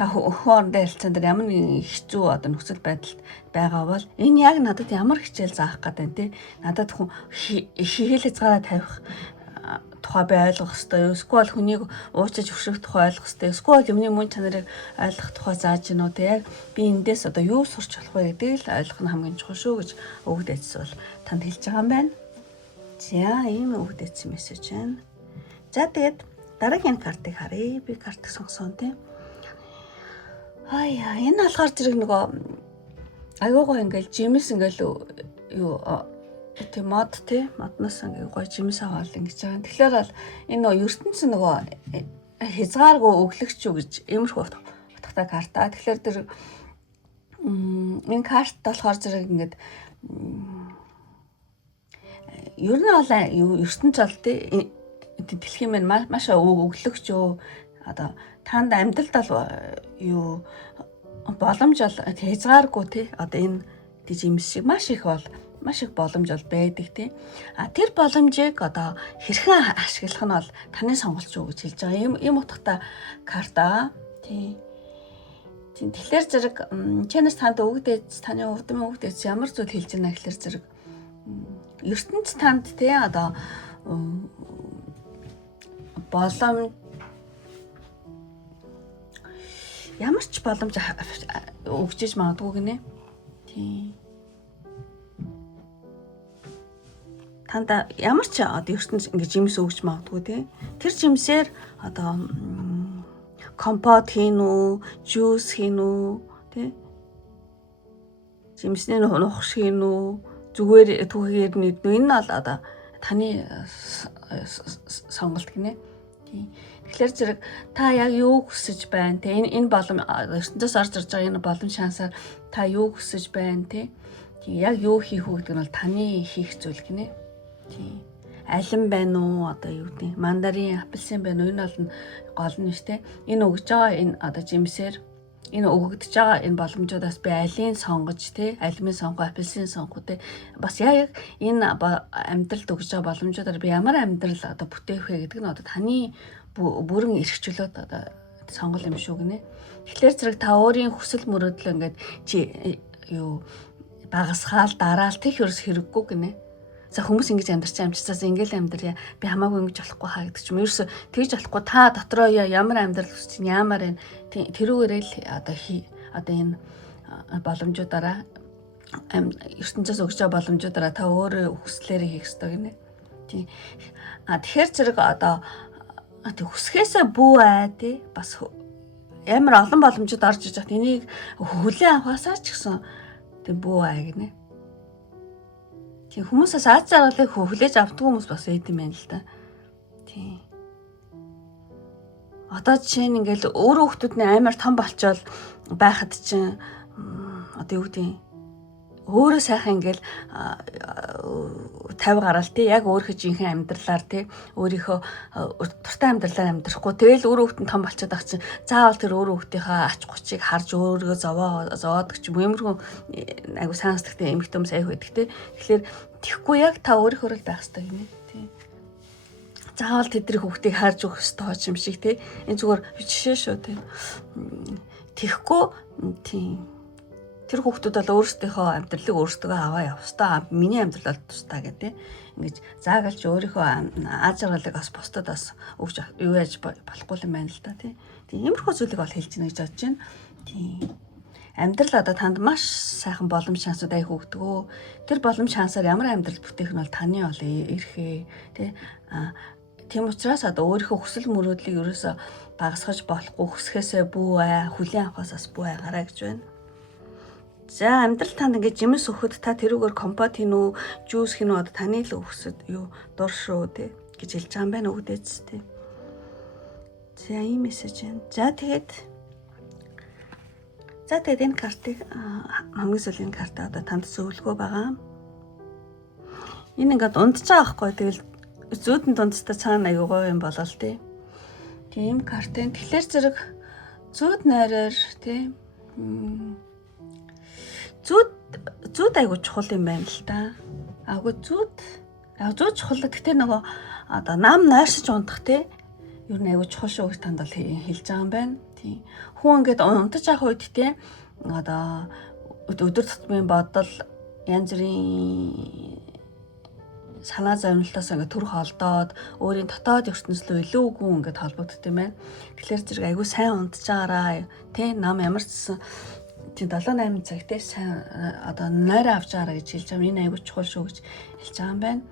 та хоорондын харилцаан дээр ямар нэгэн хэцүү одоо нөхцөл байдалд байгаа бол энэ яг надад ямар хичээл заах гэдэг надад хүн хийхэл хязгаараа тавих тухай би ойлгох хэрэгтэй юу? Эсвэл хүнийг уучиж өршөх тухай ойлгох хэрэгтэй. Эсвэл юмны мөн чанарыг ойлгох тухай зааж гинөө те яг би эндээс одоо юу сурч болох вэ гэдгийг л ойлгох нь хамгийн чухал шүү гэж өвөг дээдс бол танд хэлж байгаа юм байна. За ийм өвөг дээдс мессеж байна. За тэгээд дараагийн картыг харъя. Би картыг сонгосон те. Энэ болохоор зэрэг нөгөө аюугаа ингээл жимс ингээл юу тэ мод тэ модноос ингээ гоё жимс аваад ингэж байгаа. Тэгэхээр бол энэ нөгөө ертөнц нөгөө хязгааргүй өглөгч үү гэж иймэрхүү утгатай карта. Тэгэхээр тэр энэ карт болохоор зэрэг ингээд ер нь бол ертөнц бол тэ дэлхийн маань маш өглөгч үү одоо танд амьдралд бол юу боломж бол хязгааргүй тий одоо энэ жимс шиг маш их боломж бол байдаг тий. Тэр боломжийг одоо хэрхэн ашиглах нь бол таны сонголт шүү гэж хэлж байгаа. Ийм утгатай карта тий. Тэгэхээр зэрэг чэнэс танд өгдөөс таны удмын өгдөөс ямар зүйл хэлж байна гэхээр зэрэг ертөнц танд тий одоо боломж ямар ч боломж өгчиж магадгүй гинэ. Тий. Танда ямар ч одоо ертөнц ингэж жимс өгч магадгүй тий. Тэр жимсээр одоо компот хийн үү, жуус хийн үү, тий. Жимсний нухш хийн үү, зүгээр түүхээр нэгднэ. Энэ нь бол одоо таны сонголт гинэ. Тий. Тэгэхээр зэрэг та яг юу хүсэж байна те энэ боломж ертөнцөөс орж ирж байгаа энэ боломж шансаар та юу хүсэж байна те яг юу хийх үү гэдэг нь бол таны хийх зүйл гинэ. Тий. Алин байна уу одоо юу гэдэг мандарин, апельсин байна уу энэ бол гол нь шүү те. Энэ өгж байгаа энэ одоо жимсээр энэ өгөгдөж байгаа энэ боломжуудаас би алийг сонгож те алимын сонгоо, апельсин сонгоо те бас яг энэ амьдралд өгж байгаа боломжуудаар би ямар амьдрал одоо бүтээх вэ гэдэг нь одоо таны бүрэн эрхчлөөд одоо сонгол юм шүү гинэ. Тэгэхээр зэрэг та өөрийн хүсэл мөрөөдөл ингээд чи юу багасгаал дараал тех ерөөс хэрэггүй гинэ. За хүмүүс ингэж амьдарч амжицаас ингээл амьдрья би хамаагүй ингэж болохгүй хаа гэдэг ч юм. Ерөөсө тэгж болохгүй та дотроо ямар амьдрал хүсэж ямар энэ тэрүүгээрээ л одоо энэ боломжуудаараа ертөнцөөс өгч байгаа боломжуудаараа та өөрөө хүслээрээ хийх ёстой гинэ. Тий. Тэгэхээр зэрэг одоо хүсхээсээ бүү тий бас ямар олон боломжууд орж иж хат энийг хүлээн авахасаа ч гэсэн тий бүү гинэ. Тий хүмүүсээс аз жаргалыг хүлээж авдаг хүмүүс бас эд юм байна л да. Тий. Одоо жишээ нь ингээл өөрөө хүүхдүүд нь амар том болчоод байхад чинь одоо юу гэдэг өөрөө сайхан ингээл 50 гараал тий яг өөрийнхөө жинхэнэ амьдралаар тий өөрийнхөө дуртай амьдралаар амьдрахгүй тэгэл өөрөө хүүхдэн том болчиход ах чинь заавал тэр өөрөө хүүхдийнхээ ач гучиг харж өөрийгөө зовоод ч юм иймэрхүү айгу санаслагтай эмэгтэй хүмүүс айх байдаг тий тэгэхээр тэгхгүй яг та өөрийнхөө л байх хэрэгтэй гинэ тий заавал тэдний хүүхдийг харж өгөх ёстой юм шиг тий энэ зүгээр жишээ шүү тий тэгхгүй тий тэр хүүхдүүд бол өөрсдийнхөө амьдралыг өөрсдөө аваа явстаа миний амьдрал бол тусдаа гэдэг ингэж заагалж өөрийнхөө аз жаргалыг бас бусдад бас өгч юу яаж болохгүй юм байна л да тий. Иймэрхүү зүйлийг бол хэлж гэнэ гэж бодож байна. Тий. Амьдрал одоо танд маш сайхан боломж шансууд аяг өгдөг. Тэр боломж шансаар ямар амьдрал бүтээх нь бол таны бол эрхээ тий. Тийм учраас одоо өөрийнхөө хүсэл мөрөөдлийг ерөөсө багасгаж болохгүй хүсхээсээ бүү хүлээн авахаас бүү гараа гэж байна. За амьдрал танд ингээд жимс өгөхөд та тэрүүгээр компот хийн үү, жуус хийн үү одоо таны л өгсөд юу дур шүү те гэж хэлж байгаа юм байна өгдөөц те. За ийм мессеж байна. За тэгээд энэ картыг хамгийн сүүлийн карта одоо танд зөвлөгөө байгаа. Энэ ингээд унтж байгаа байхгүй тэгэл зүйдэн дундтай цаана аягүй гоё юм болол те. Тийм картын тэгэхээр зэрэг зүйд нойроор те зүүд айгуу чухал юм байна л да. Зүүд чухал. Гэхдээ нөгөө одоо нам нойрсож унтах те ер нь айгуу чухал шүү гэж танд бол хэлж байгаа юм байна. Тийм. Хүн ингээд унтаж авах үед те одоо өдөр тутмын бодол янз бүрийн санаа зовнилтоос ингээд төр холдоод өөрийн дотоод ертөнцлөө илүү үгүй ингээд холбогддог юм байна. Тэгэхээр зэрэг айгүй сайн унтж байгаараа тий нам ямар ч гэсэн тий 7-8 цаг тий сайн одоо нойроо авч байгаараа гэж хэлж байгаа. Энэ айгүй чухал шүү гэж хэлж байгаа юм байна.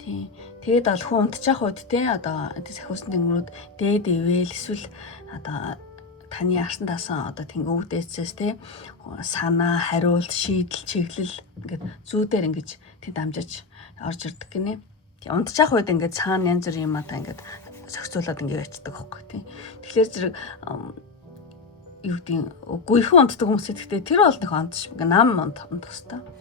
Тий. Тэгээд бол хүн унтж явах үед тий одоо сахиусан тэнгэрүүд дээд ивэл эсвэл одоо таны арсан таасан одоо өвдөөцөөс тий санаа, хариулт, шийдэл, чиглэл ингээд зүүдээр ингэж тий дамжиж орж ирдэг гинэ. Тий унтж явах үед ингээд цаана янз бүр юм одоо ингээд зохицуулаад ингээд ячдаг хөхгүй тий. Тэгэхээр зэрэг юу гэдэг үгүй их унтдаг хүмүүс гэхдээ тэр бол нэг онц шиг нам унтах хэвээр.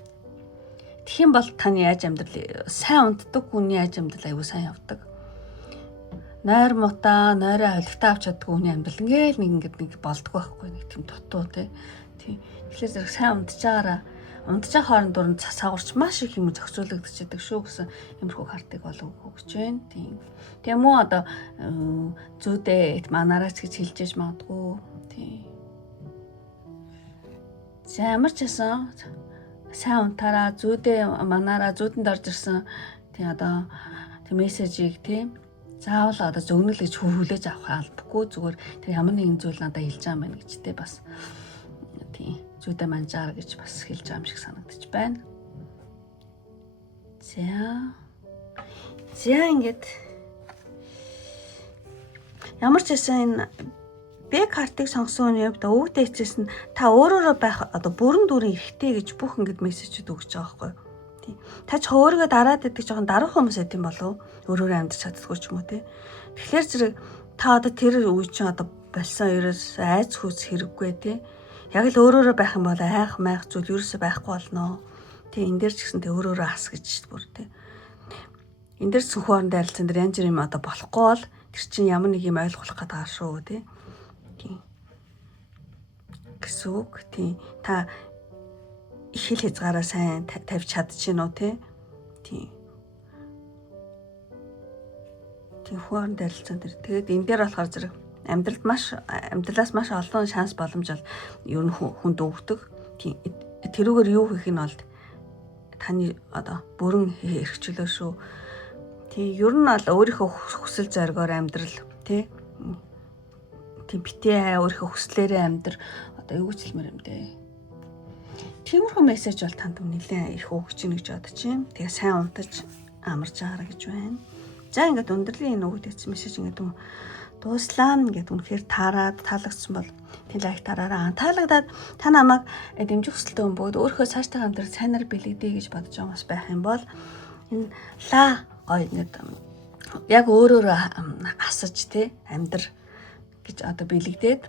Тэгхийн бол таны яаж амьдрал сайн унтдаг хүний яаж амьдрал аягүй сайн явдаг. Нойр мутаа, нойроо холигтаа авч чаддаг хүний амьдрал ингээл нэг болдгоо байхгүй нэг тийм дутуу тий. Тэгэхээр зэрэг сайн унтж байгаараа унтж байгаа хооронд дуранд цасаагурч маш их юм зохицуулагдчихдаг шүү гэсэн юмрхүү хартыг болов өгч байна. Тийм үү одоо зүүдээ манараач гэж хэлж яж магадгүй. Тийм. За ямар ч байсан сайн унтаараа зүүдээ манараа зүүдэнд орж ирсэн тий одоо мессежийг тий заавал одоо зөгнөл гэж хүлээж авах албагүй зүгээр тэр ямар нэгэн зүйл надад хэлж байгаа юм байна гэж тий бас тий зүйдэ манжаар гэж бас хэлж байгаа юм шиг санагдаж байна. За ингээд ямар ч байсан энэ Б картыг сонгосон үеийн хувьд өвөг дээцээс нь та өөрөөрөө байх одоо бүрэн дүрэн эрэхтэй гэж бүх ингээд мессежүүд өгч байгаа байхгүй. Тий. Та ч өөрийгөө дараад идэх жоохон дарах хүмүүс байт юм болов өөрөөрөө амьдарч чаддгүй ч юм уу тий. Тэгэхээр зэрэг та одоо тэр үе чинь одоо болсон ерөөс айц хүс хэрэггүй тий. Яг л өөрөөрөө байх юм бол айх майх зүйл ерөөсөө байхгүй болно. Тий энэ дээр ч гэсэн тий өөрөөрөө ас гэж бүр тий. Энд дээр сүнх хоорондоо харилцан дээр янз бүр юм одоо болохгүй бол тэр чинь ямар нэг юм ойлгох гэдэг шүү тий. Гэсүг тий та их хэл хязгаараа сайн тавьж чадчихна уу тий хуурын харилцаан дээр тэгээд энэ дээр болохоор зэрэг амьдралаас маш олон шанс боломж бол ер нь хүнд өгдөг тий тэрүүгээр юу хийх нь бол таны одоо бүрэн хэрэгчлөө шүү тий ер нь бол өөрийнхөө хүсэл зоригоор амьдрал тий битээ өөрийнхөө хүслээрээ амьдрал одоо юу гэж хэлмээр юм дээ. Тиймэрхүү мессеж бол танд нэлээд их өгч ийн гэж бодож байна. Тэгээ сайн унтаж амарч байгаарай гэж байна. За ингээд өндөрлөлийн энэ өгөгдсөн мессеж ингээд дууслаа ингээд үнэхээр таалагдсан бол тэг лайк тараараа. Таалагдаад та намайг дэмжих хүсэлтэй хүн бүгд өөрийнхөө цаашдаа амьдрал сайнаар бэлэгдэе гэж бодож байгаа хүмүүс байх юм бол энэ ла гоё ингээд яг өөрөөрөө асаж тий амьдрал гэж одоо бэлэгдээд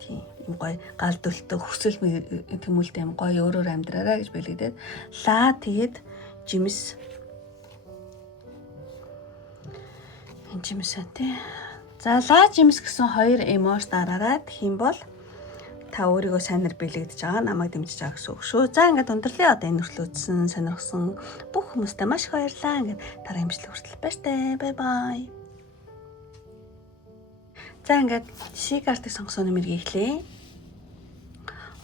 тийм гоё гал дөлтөө хүсэл тэмүүлтэй юм гоё өөрөөр амьдраарай гэж бэлэгдээд ла тэгээд жимс тий. За ла жимс гэсэн хоёр эмош дараарай гэх юм бол та өөрийгөө сайнаар бэлэгдэж байгаа намайг дэмжиж байгаа гэсэн үг шүү. За ингээд өндөрлөө одоо энэ хүртэл сонирхсан бүх хүмүүстээ маш их баярлалаа. Ингээд дараагийн бичлэг хүртэл баяртай. Бай. За ингээд C картыг сонгосон нэмэргийг эхлэе.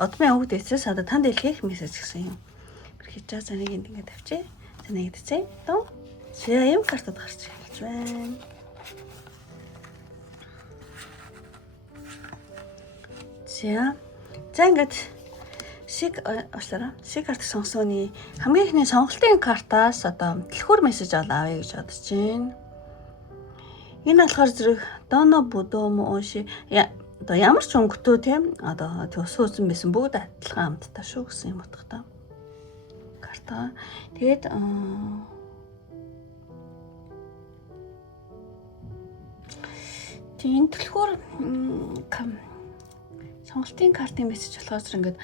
Одмын өвд эцэс одоо танд илгээх мессеж гэсэн юм. Хэрхэж за нэг ингээд тавьчих. За нэг дэцээ. Тоо. Юм картад гарч эхэлж байна. За ингээд C картыг сонгосооны хамгийн ихний сонголтын картаас одоо дэлгүүр мессеж авъя гэж бодож байна. Энэ болохоор зэрэг доно будом оши одоо ямар ч өнгөтэй тийм одоо төсөөсөн байсан бүгд адилхан амттай шүү гэсэн юм утгатай карта. Тэгээд тийм дэлгүүр сонголтын картын мессеж болохоор зэрэг ингээд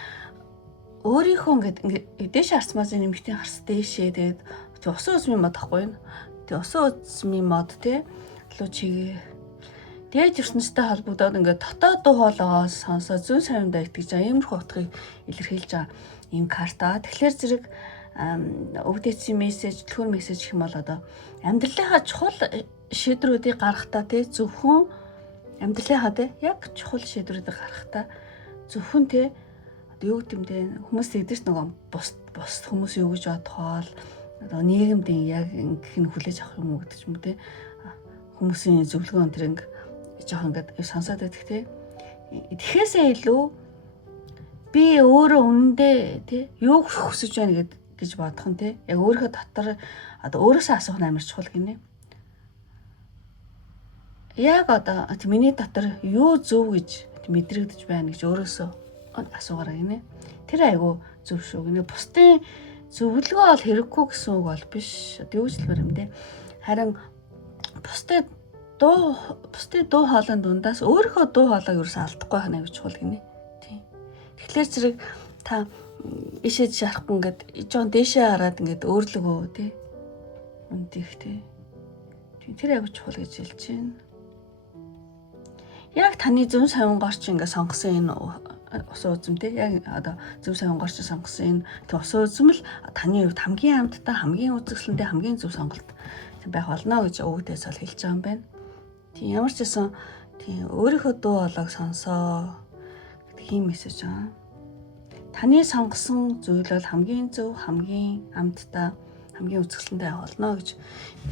өөрийнхөө ингээд дээш харцмаас нэмэгтийн харс дээшээ тэгээд усан үзмийн мод ахгүй юу. Тэгээд усан үзмийн мод тий лу чигээ дээд ертөнцтэй холбогдоод ингээд дотоод дуу хоолойгоос сонсоо зүүн савиндаа итгэж байгаа иймэрхүү утгыг илэрхийлж байгаа юм карта. Тэгэхээр зэрэг өвдөцсөн мессеж, дэлгүүр мессеж гэх юм бол одоо амьдралынхаа чухал шийдвэрүүдийг гаргахтаа тий зөвхөн амьдралынхаа тий яг чухал шийдвэрүүдийг гаргахтаа зөвхөн тий одоо юу гэмтэй хүмүүс идэж нөгөө бус хүмүүс юу гэж бодохоол одоо нийгэмдийн яг ингэх нь хүлээж авах юм уу гэдэг ч юм уу те хүмүүсийн зөвлөгөөн тэр ингэ жоохон ингэ сонсоод байдаг те. Тэгэхээсээ илүү би өөрөө үнэндээ те юу хүсэж байна гэж бодох нь те яг өөрийнхөө дотор одоо өөрөөсөө асуух нь амар чухал гинэ. Яг одоо миний дотор юу зөв гэж мэдрэгдэж байна гэж өөрөөсөө асуугаарай гинэ. Тэр айгу зөв шүү гинэ. Бусдын зөвлөгөө бол хэрэггүй гэсэн үг бол биш. Одоо юу ч хэлмээр юм те. Харин бусдын дуу хоолойн дундаас өөрийнхөө дуу хоолойг ерөөсөө алдахгүй хана гэж чухал гинэ. Тийм. Тэгэхээр зэрэг та ишээд шарахгүй ингээд жоон дээшээ хараад ингээд өөрлөгөө тий. Үндих тий. Тэр айгу чухал гэж хэлж байна. Яг таны зөв сайн горч ингээд сонгосон энэ ус үзэм тий. Яг одоо зөв сайн горч сонгосон энэ ус үзэм л таны хувьд хамгийн амттай, хамгийн үзэсгэлэнтэй, хамгийн зөв сонголт байх болно гэж өвгдөөс бол хэлж байгаа юм байна. Тийм ямар ч гэсэн тийм өөрийнхөө дуу хоолойг сонсоо гэдэг ийм мессеж байгаа. Таны сонгосон зүйл бол хамгийн зөв, хамгийн амттай, хамгийн үзэсгэлэнтэй болно гэж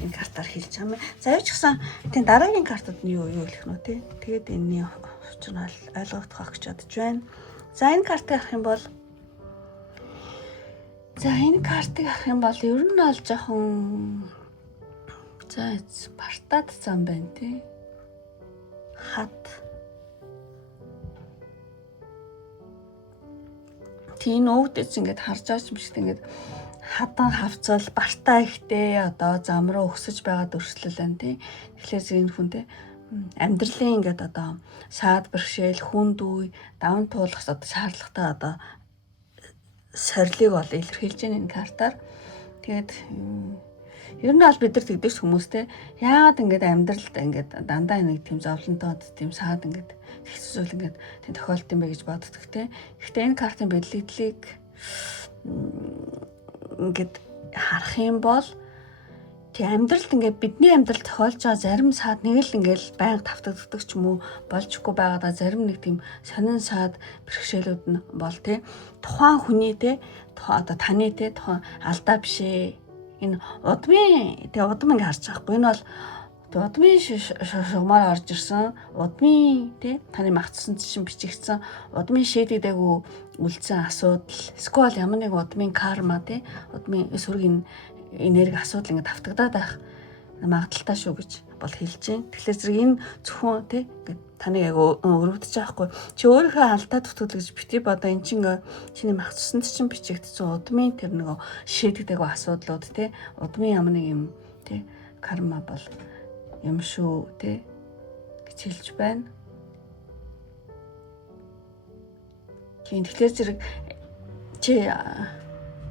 энэ картаар хэлж байгаа юм. За явж гисэн тийм дараагийн картууд нь юу хэлэх нь тий. Тэгээд энэний учир нь ойлгогдох гэж бодож байна. За энэ картыг авах юм бол ер нь бол жоохон за Спартад зам байна тий. Хат. Тийм өвдөж ингээд харж байгаа юм шиг ингээд хадан хавцал Спарта ихтэй одоо зам руу өсөж байгаа төрслөл байна тий. Тэгэхээр зин хүн тий амьдралын ингээд одоо саад бэрхшээл, хүнд үе, даван туулах одоо шаардлагатай одоо сорилыг бол илэрхийлж байгаа энэ картаар. Тэгээд ер нь аль бид нар тэгдэж хүмүүстэй яагаад ингээд амьдралд ингээд дандаа нэг тийм зовлонтойд тийм саад ингээд хэцүү зүйл ингээд тийм тохиолдсон юм бэ гэж боддог те. Гэхдээ энэ картын бэлэгдлийг ингээд харах юм бол тийм амьдралд ингээд бидний амьдралд тохиолж байгаа зарим саад нэг л ингээд байнга тавтагддаг ч юм уу болжгүй байгаадаа зарим нэг тийм сонин саад бэрхшээлүүд нь бол те тухайн хүний те одоо таны те тухайн алдаа бишээ. Энэ удмын ингээ харж байгаа хгүй. Энэ бол удмын шугамаар орж ирсэн, удмын тий таны магтсан чинь бичигдсэн, удмын шийдэгдээгүй үлдсэн асуудал, эсвэл ямар нэг удмын карма тий удмын сүргийн энерги асуудал ингээ тавтагдаад байх магадaltaй шүү гэж бол хэлж байна. Тэгэхээр зэрэг энэ зөвхөн тий таныг яг өрөвдөж байгаа хгүй. Чи өөрийнхөө алдаа дутгал гэж бити бодоо эн чинь чиний магтсанд чинь бичигдсэн удмын тэр нөгөө шийдэгдээгүй асуудлууд тий удмын ямар нэг юм тий карма бол юм шүү тий гэж хэлж байна. Тэгэхээр зэрэг чи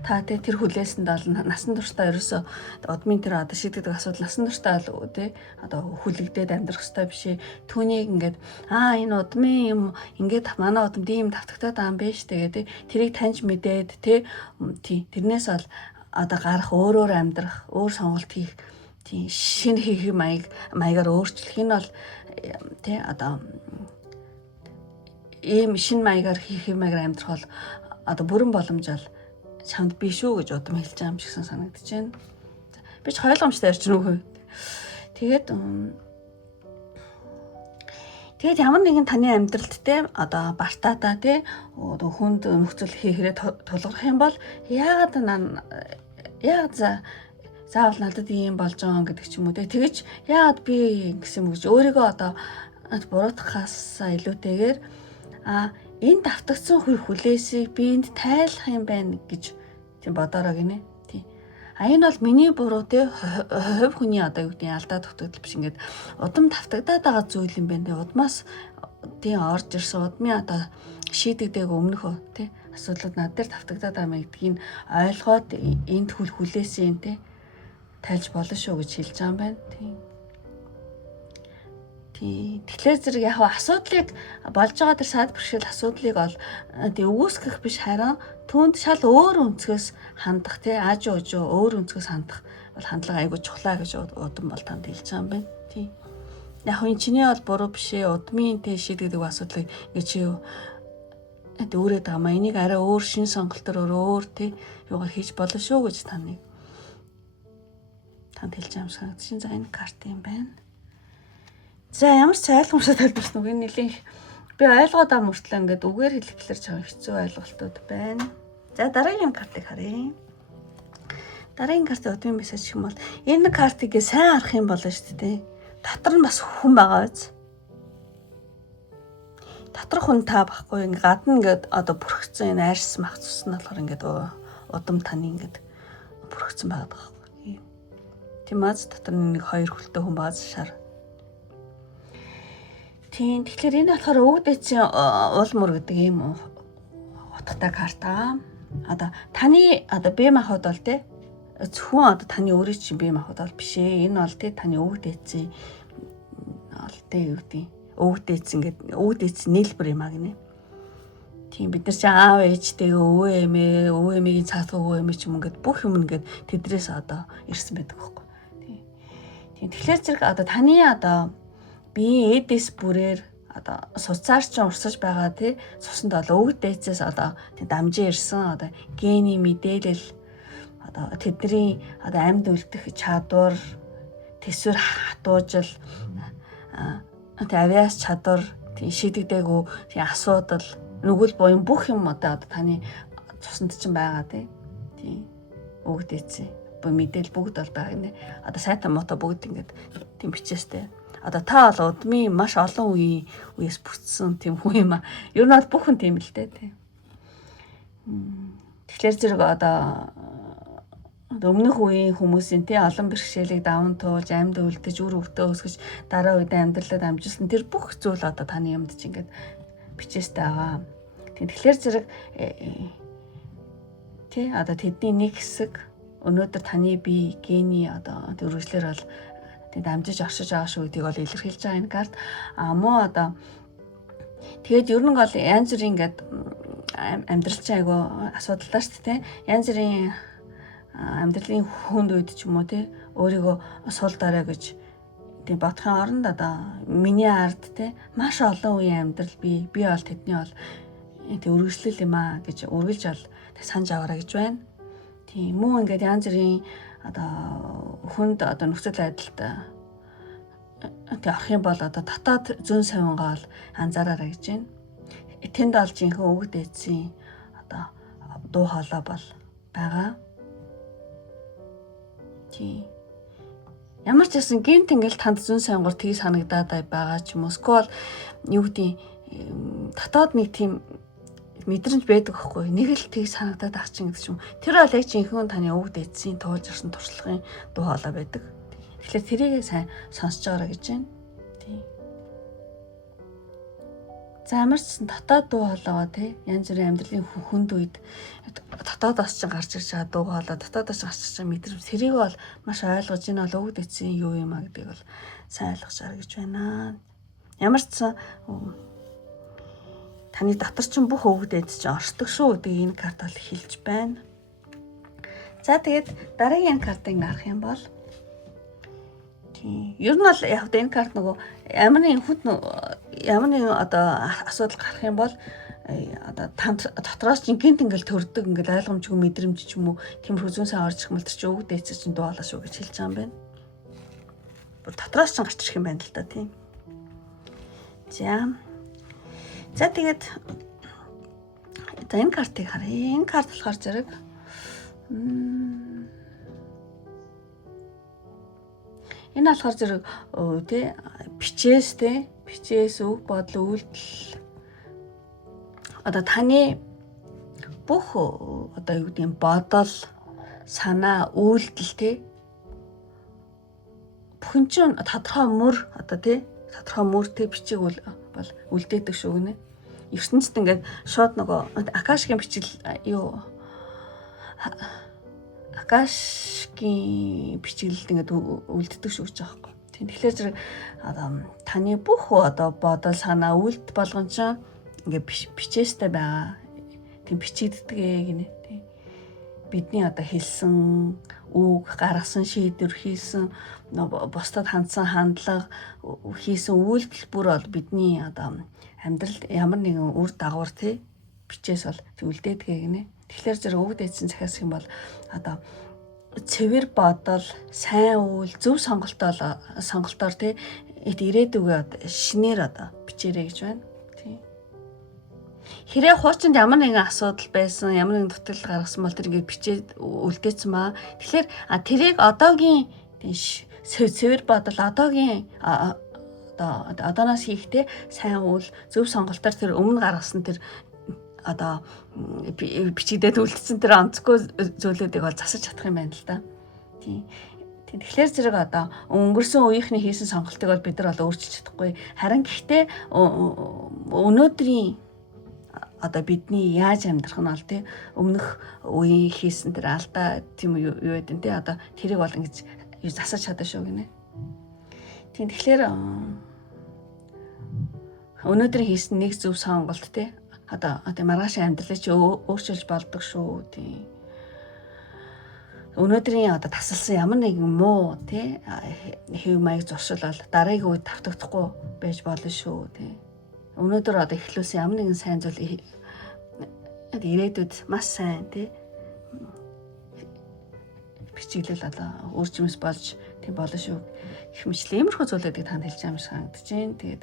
та тэр хүлээсэнд бол насан туршдаа ерөөсөө удмын тэр одоо шийдэгдэх асуудал насан туршдаа л тий одоо хүлэгдээд амьдрах хэрэгтэй биш ээ. Түүнийг ингээд энэ удмын юм ингээд манай удамд ийм тавтагтаад байгаа юм биш тэгээд тэрийг таньж мэдээд тий тэрнээс бол одоо гарах өөрөөр амьдрах, өөр сонголт хийх тий шинэ хийх маягаар өөрчлөх энэ бол тий одоо ийм шинэ маягаар хийх маягаар амьдрах бол одоо бүрэн боломжтой чамд би шүү гэж удам хэлж байгаа юм шигсэн санагдаж байна. Би ч ойлгомжтой ярьж нүгөө. Тэгээд ямар нэгэн таны амьдралд те одоо бартаата те хүнд нөхцөл хийхрээ тулгарх юм бол яагаад заавал надад ийм болж байгаа гэдэг ч юм уу те тэгэж яагаад би гэсэн үг гэж өөрийгөө одоо буруутгахаас илүүтэйгээр энэ давтагдсан хүлээсийг би энд тайлах юм байна гэж тийм бодороо гинэ. Тийм. Энэ бол миний буруу те хувь хүний одоо юу гэдэг алдаа тогтогдол биш ингээд удам давтагдаад байгаа зүйл юм байна те удмаас тийм орж ирсэн удмын одоо шийдэгдээг өмнөхөө те асуудлууд над дээр давтагдаад байгаа юм гэдгийг ойлгоод энд хүлээсэн те тайлж болно шүү гэж хэлж байгаа юм байна. Тийм. Тэгэхээр зэрэг яг асуудлыг болж байгаа тэр саад бэрхшээл асуудлыг бол өгөөсгөх биш харин түүнд шал өөр өнцгөөс хандах тий аажуу өөр өнцгөөс хандах бол хандлага айгүй чухлаа гэж удам бол танд хэлж байгаа юм байна. Тий. Яг энэ чиний бол буруу биш ээ удмын тий шийдэгдэх асуудлыг ингэ чи өөрөөд байгаа маа энийг арай өөр шин сонголтоор өөр тий юугаар хийж болно шүү гэж таныг чанд хэлж байгаа юм санагдчихээн. За энэ карт юм байна. За ямар ч ойлгомжтой тайлбарсан үг энэ нэлийн би ойлгоод байгаа мөртлөө ингээд үгээр хэлэхлээр чам хэцүү ойлголтууд байна. За дараагийн картыг харъя. Дараагийн картын удмын мессеж гэх юм бол энэ картыг сайн харах юм болно шүү дээ. Татвар нь бас хүн байгаа биз. Татвар хүн та байхгүй ингээд гадна ингээд одоо бүрхсэн энэ айрс мах цус нь болохоор ингээд удам таны ингээд бүрхсэн байгаа байхгүй. Тийм аз татвар нь нэг 2 хөлтэй хүн бааз шар. Тийм тэгэхээр энэ болохоор өвөг дэцийн уулмөр гэдэг ийм утгатай карта. Одоо таны одоо бие махбод бол те зөвхөн одоо таны өөрийн чинь бие махбод бол биш ээ. Энэ бол те таны өвөг дэцийн бол те юу гэдэг өвөг дэц ингээд өвөг дэц нийлбэр юм а гинэ. Тийм бид нар чи аав ээжтэйгээ өвөө эмээгийн цаасгаа өвөө эмээ ч юм ингээд бүх юм ингээд тэдрээс одоо ирсэн байдаг байхгүй. Тийм тэгэхээр зэрэг одоо таны одоо биеийн эдээс бүрээр одоо суцаар ч урсаж байгаа тий цуснд бол өвөг дээцээс одоо дамжин ирсэн одоо гений мэдээлэл одоо тэдний одоо амьд үлдэх чадвар төсвөр хатуужил авиас чадвар тий шийдэгдээгүй тий асуудал нүгэл буян бүх юм одоо таны цуснд чинь байгаа тий өвөг дээцээ мэдээлэл бүгд бол байгаа нэ одоо сайтан мото бүгд ингээд тийм бичээстэй. Одоо та бол удмын маш олон үеэс бүтсэн тийм хүн юм а. Ер нь бол бүх хүн тийм л дээ тийм. Тэгэхээр зэрэг одоо өмнөх үеийн хүмүүсийн тий олон бэрхшээлийг даван туулж амьд үлдэж үр хөвгтөө өсгөж дараа үедээ амьдралад амжилсан тэр бүх зүйл одоо таны юмд чи ингээд бичээстэй байгаа. Тэгэхээр зэрэг тий одоо тэдний нэг хэсэг өнөөдөр таны бие гений одоо үргэлжлэр бол дамжиж оршиж байгаа шүү гэдгийг бол илэрхийлж байгаа энэ карт. Муу одоо тэгээд ер нь бол янз бүрийн ингээд амьдрал чинь айгу асуудалтай шүү дээ. Янз бүрийн амьдралын хүнд үед ч юм уу те өөрийгөө сул дараа гэж тийм бодохын оронд одоо миний ард те маш олон үеийн амьдрал би бол тэдний бол тийм үргэлжлэл юм а гэж үргэлж бол санаж аваарай гэж байна. Тийм муу ингээд янз бүрийн одоо хүнд одоо нөхцөл байдалд тэг орох юм бол одоо татаад зүүн савингаа бол анзаараарай гэж байна. Тэнд олж инхэн өвөг дээдсийн одоо дуу хоолой бол байгаа. Тийм. Ямар ч байсан гинт ингээл танд зүүн савингуур тгий санагдаад байгаа ч юм уу. Сквал юу гэдэг татаад нэг тийм мэдрэмж байдаг байхгүй. Нэг л тгий санагдаад ах чинь гэдэг ч юм. Тэр бол яг жинхэнэ таны өвөг дээдсийн туулж ирсэн туршлагын дуу хоолой байдаг. Тэгэхээр тэрийг сайн сонсож байгаарай гэж байна. Тийм. За ямар ч татаад дуу хоолойгоо тий янз бүрийн амьдралын хүнд үед татаадаас ч гарч ирж байгаа дуу хоолой татаадаас гарч ирж байгаа мэдрэмж тэрийг бол маш ойлгож энэ бол өвөг дээдсийн юу юм а гэдгийг бол сайн ойлгож байгаа гэж байна. Ямар ч таны дотор чинь бүх өвөг дээдс чинь оршдог шүү гэдгийг энэ карт бол хэлж байна. За тэгээд дараагийн картыг харах юм бол ер нь бол яг энэ карт нөгөө ямар нэг одоо асуудал гарах юм бол одоо дотроос чинь гинт ингээл төрдөг ингээл ойлгомжгүй мэдрэмж ч юм уу тиймэрхүү зүүн сан орж ирэх мэл тэр чинь өвөг дээдс чинь дуулаа шүү гэж хэлж байгаа юм байна. Бүр дотроос чинь гарч ирэх юм байна л да тийм. За тэгээд энэ картыг харъя. Энэ карт болохоор зэрэг энэ болохоор зэрэг тий бичээс үг бодол үйлдэл одоо таны бүх одоо юу гэдэг бодол санаа үйлдэл тий бүхэн чинь тодорхой мөр одоо тий тодорхой мөртэй бичиг бол үлдээдэг шүү гинэ. ертөнцид ингээд шууд нөгөө акашгийн бичил юу акашгийн бичиглэлд ингээд үлддэг шүү гэж байгаа байхгүй. Тэгэхээр зэрэг таны бүх одоо бодол санаа үйлдэл болгон ч ингээд бичээстэй байгаа. Тийм бичигддэг гинэ. Бидний одоо хэлсэн үг, гаргасан шийдвэр, хийсэн бусдад хандсан хандлага, хийсэн үйлдэл бүр бол бидний одоо амьдралд ямар нэгэн үр дагавар бичээс бол үлдээдэг гинэ. Тэгэхээр зэрэг өвөг дээдсийн захиас юм бол одоо цэвэр бодол, сайн үйл, зөв сонголтоор тий ирээдүгээ шинээр бичээрэй гэж байна. Тий. Хэрэг хуучинд ямар нэгэн асуудал байсан, ямар нэгэн дутагдал гаргасан бол тэр ингээд бичээд үлдээсэн маа. Тэгэхээр тэрийг одоогийн цэвэр бодол, одоогийн одооноос хийхтэй сайн үйл, зөв сонголтоор тэр өмнө гаргасан тэр бичигдээд үлдсэн тэр онцгүй зүйлүүдийг бол засаж чадах юм байна л да. Тийм. Тэгэхээр зэрэг өнгөрсөн үеийнхний хийсэн сонголтыг бол бид нар өөрчилж чадахгүй. Харин гэхдээ өнөөдрийн бидний яаж амьдрах нь бол тий өмнөх үеийн хийсэн тэр алдаа тийм юу байдэн тий тэрийг бол ингэж засаж чадах шүү гинэ. Тийм тэгэхээр өнөөдөр хийсэн нэг зөв сонголт тий маргаашийн амьдралыг чи өөрчилж болдог шүү тий. Өнөөдрийн тасалсан ямар нэгэн муу тий хэв маяг зуршил бол дараагийн үед давтагдахгүй байж болно шүү тий. Өнөөдөр эхлүүлсэн ямар нэгэн сайн зүйл ирээдүйд маш сайн тий бичиглэл өөрчмөс болж тий болно шүү гэх мэтлээ. Иймэрхүү зүйлүүдийг танд хэлж байгаа юм шиг санагдаж байна. Тэгээд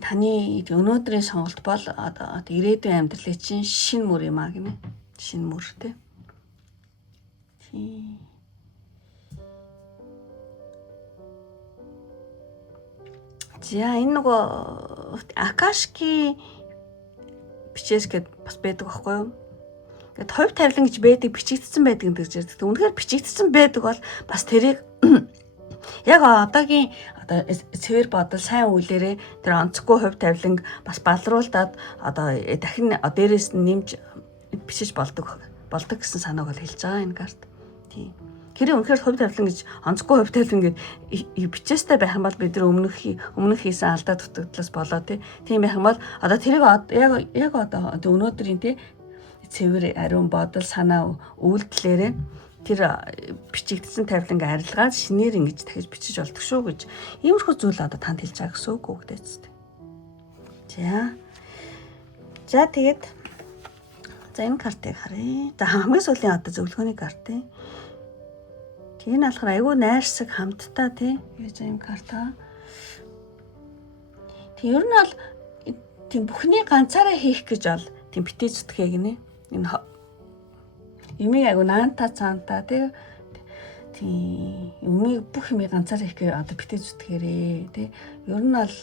таны өнөөдрийн сонголт бол ирээдүйн амьдралын чинь шинэ мөр юм аа гинэ. Шинэ мөр тий. За энэ нөгөө Акашки бичээс гэд бас байдаг байхгүй юу? Ингээд хувь тавилан гэж байдаг, бичигдсэн байдаг гэж ярьдаг. Үнэхээр бичигдсэн байдаг бол бас тэрийг яг одоогийн цэвэр бодол, сайн үйлээрээ тэр онцгүй хувь тавиланг бас балруулдаад дахин дээрээс нь нэмж бичиж болдог гэсэн санааг бол хэлж байгаа энэ карт. Тийм. Хэрэг үнэхээр хувь тавилан гэж онцгүй хувь тавилан гэж бичээстэй байх юм бол бид нар өмнөх хийсэн алдаа дутагдлаас болоо тийм байх юм бол тэрийг яг өнөөдрийн цэвэр ариун бодол, санаа, үйлдэлээрээ тэр бичигдсэн тавиланг арилгаад шинээр ингэж дахиж бичиж болдог шүү гэж иймэрхүү зүйл танд хэлж байгаа гэсэн үг үгдээцтэй. За тэгээд энэ картыг харъя. За хамгийн сүүлийн зөвлөгөөний карт тий. Энэ болохоор айгүй найрсаг хамттай тий. Яаж юм карта. Тэг ер нь бол тийм бүхний ганцаараа хийх гэж бол тийм битээ зүтгэе гинэ. Энэ юмыг айгүй наанта цаанта тий. Тийм юмыг бүх юмыг ганцаараа хийх гэж битээ зүтгээрээ тий. Ер нь бол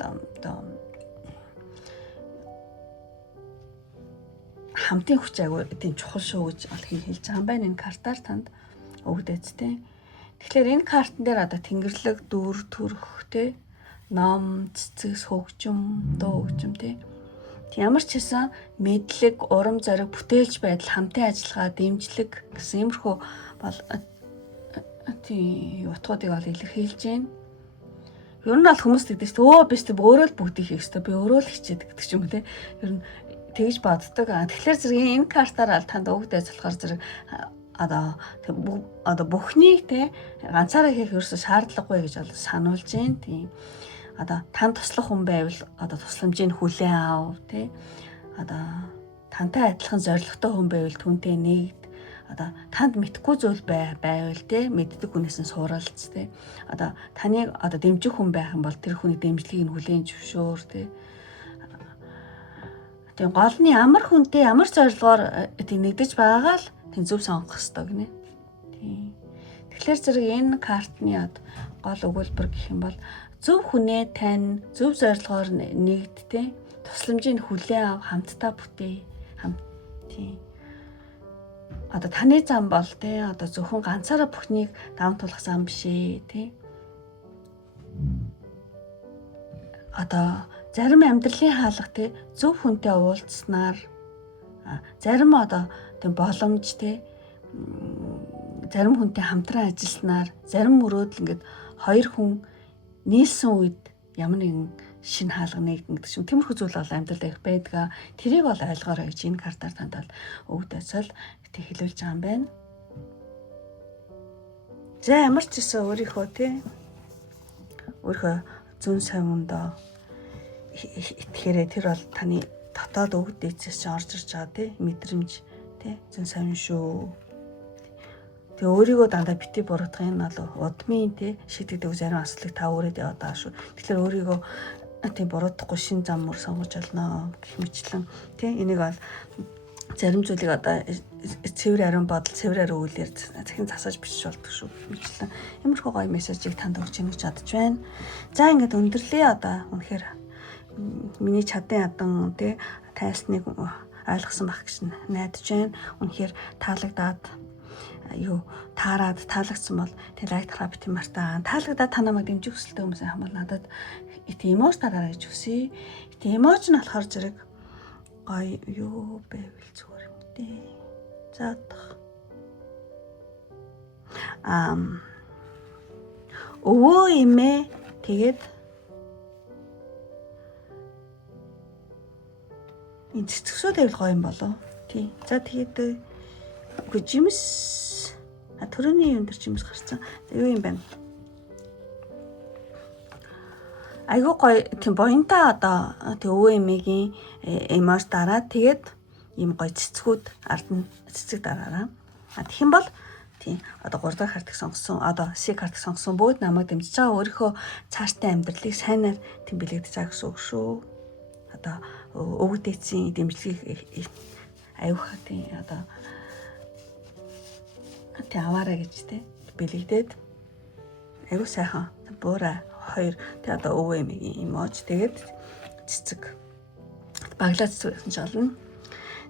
хамтын хүч айгүй тийм чухал шүү гэж хэлж байгаа юм байна энэ картаар танд өгдөөцтэй. Тэгэхээр энэ картн дээр тэнгэрлэг, дүр, төрх тий, ном, цэцэс, хөгжим, дуу хөгжим тий. Ямар ч хэсэн мэдлэг, урам зориг, бүтээлч байдал, хамтын ажиллагаа, дэмжлэг гэсэн иймэрхүү бол тий утгуудыг илэрхийлж байна. Ер нь бол хүмүүс тэгдэж биш өөрөө л бүгдийг хийх ёстой. Би өөрөө л хичээдэг гэдэг ч юм уу тий. Ер нь тэгж боддог. Тэгэхээр зэрэг энэ картаар танд өгдөөж болохоор зэрэг бүхнийг те ганцаараа хийх ерөөсө шаардлагагүй гэж бол сануулж байна. Тийм. Танд туслах хүн байвал тусламжийг хүлээн аав те. Тантай адилхан зоригтой хүн байвал түнтэй нэгд. Танд мэдхгүй зүйл байвал те мэддэг хүнээс нь суралц те. Таныг дэмжих хүн байх юм бол тэр хүний дэмжлэгийг нь хүлээн зөвшөөр те. Тэгээ гол нь ямар хүнтэй ямар зорилгоор нэгдэж байгаа л тийм зөв сонгох хэрэгтэй гинэ. Тийм. Тэгэхээр зэрэг энэ картны гол өгүүлбэр гэх юм бол зөв хүнээ тань, зөв зорилгоор нэгдтэй, тусламжийг хүлээн ав, хамтдаа бүтээ. Тийм. Таны зам бол те зөвхөн ганцаараа бүхнийг даван туулах зам биш ээ, тий. Зарим амьдралын хаалга те зөв хүнтэй уулзснаар зарим тийм боломж те зарим хүнтэй хамтран ажилласнаар зарим мөрөөдөл ингээд хоёр хүн нийлсэн үед ямар нэгэн шинэ хаалга нэгдэн гэдэг чинь тиймэрхүү зүйл бол амьдралд их байдаг. Тэрийг бол ойлгоорой гэж энэ картаар танд бол өгдөөсөл тэг хэлүүлж байгаа юм байна. За ямар ч гэсэн өөрийнхөө зүүн совиндоо итгэхээрээ тэр бол таны дотоод өгд дээдсээс орж ирж байгаа мэдрэмж Тэ зэн сайн шүү. Тэгээ өөрийгөө дандаа бити буруудах энэ бол удмын тэ шийдэгдэг зарим асуудлыг та өөрөө яваад байгаа шүү. Тэгэхээр өөрийгөө тийм буруудахгүй шин зам мөр сонгож олно гэх мэтлэн тэ энийг бол зарим зүйлийг одоо цэвэр ариун бодол, цэвэр ариун үйлээр захин засаж бичиж болдог шүү. Мэтлэн иймэрхүү гоё мессежийг танд өгч ийн гэж бодож байна. За ингээд өндөрлөө одоо үнэхээр миний чадын ядан тэ тайлсныг ойлгосон байх гэж найдаж байна. Үнэхээр таалагдаад таалагдсан бол тэг лайк тараа бит юм артаа. Таалагдаад та намайг дэмжих хүсэлтэй хүмүүс хамбал надад эмоц дараа гэж хүсье. Эмоц нь болохоор зэрэг гоё юу байвал зүгээр юм дээ. За өвөө эмээ тэгээд энэ цэцгсүүд байвал гоё юм болоо. Тий. За тэгээд үгүй жимс төрөний юм дээр жимс гарцсан. Юу юм бэ? Айгуу гоё тийм боёнтаа одоо тэг өвөө эмээгийн эмоц дараад тэгээд ийм гоё цэцгүүд ард нь цэцэг дараараа. Тэгэх юм бол тийм одоо 3 дахь картыг сонгосон одоо C картыг сонгосон бүгд намайг дэмжиж байгаа өөрийнхөө цааштай амьдралыг сайнаар тийм бэлэгдэж байгаа гэсэн үг шүү. Одоо өвөг дээдсийн дэмжлэгийг аюух тийм одоо тий аваараа гэж тий бэлэгдээд аюу сайхан буура хоёр тий одоо өвөө эмээгийн эмоц тэгээд цэцэг баглаа цэцэг гэсэн ч олно.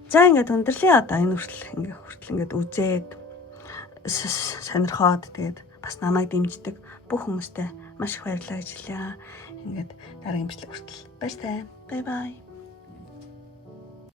За ингээд өндөрлөө одоо энэ хүртэл ингээд үзээд сонирхоод тэгээд бас намайг дэмждэг бүх хүмүүстээ маш их баярлалаа гэж хэлье. Ингээд дараагийн бичлэг хүртэл баяртай. Bye bye.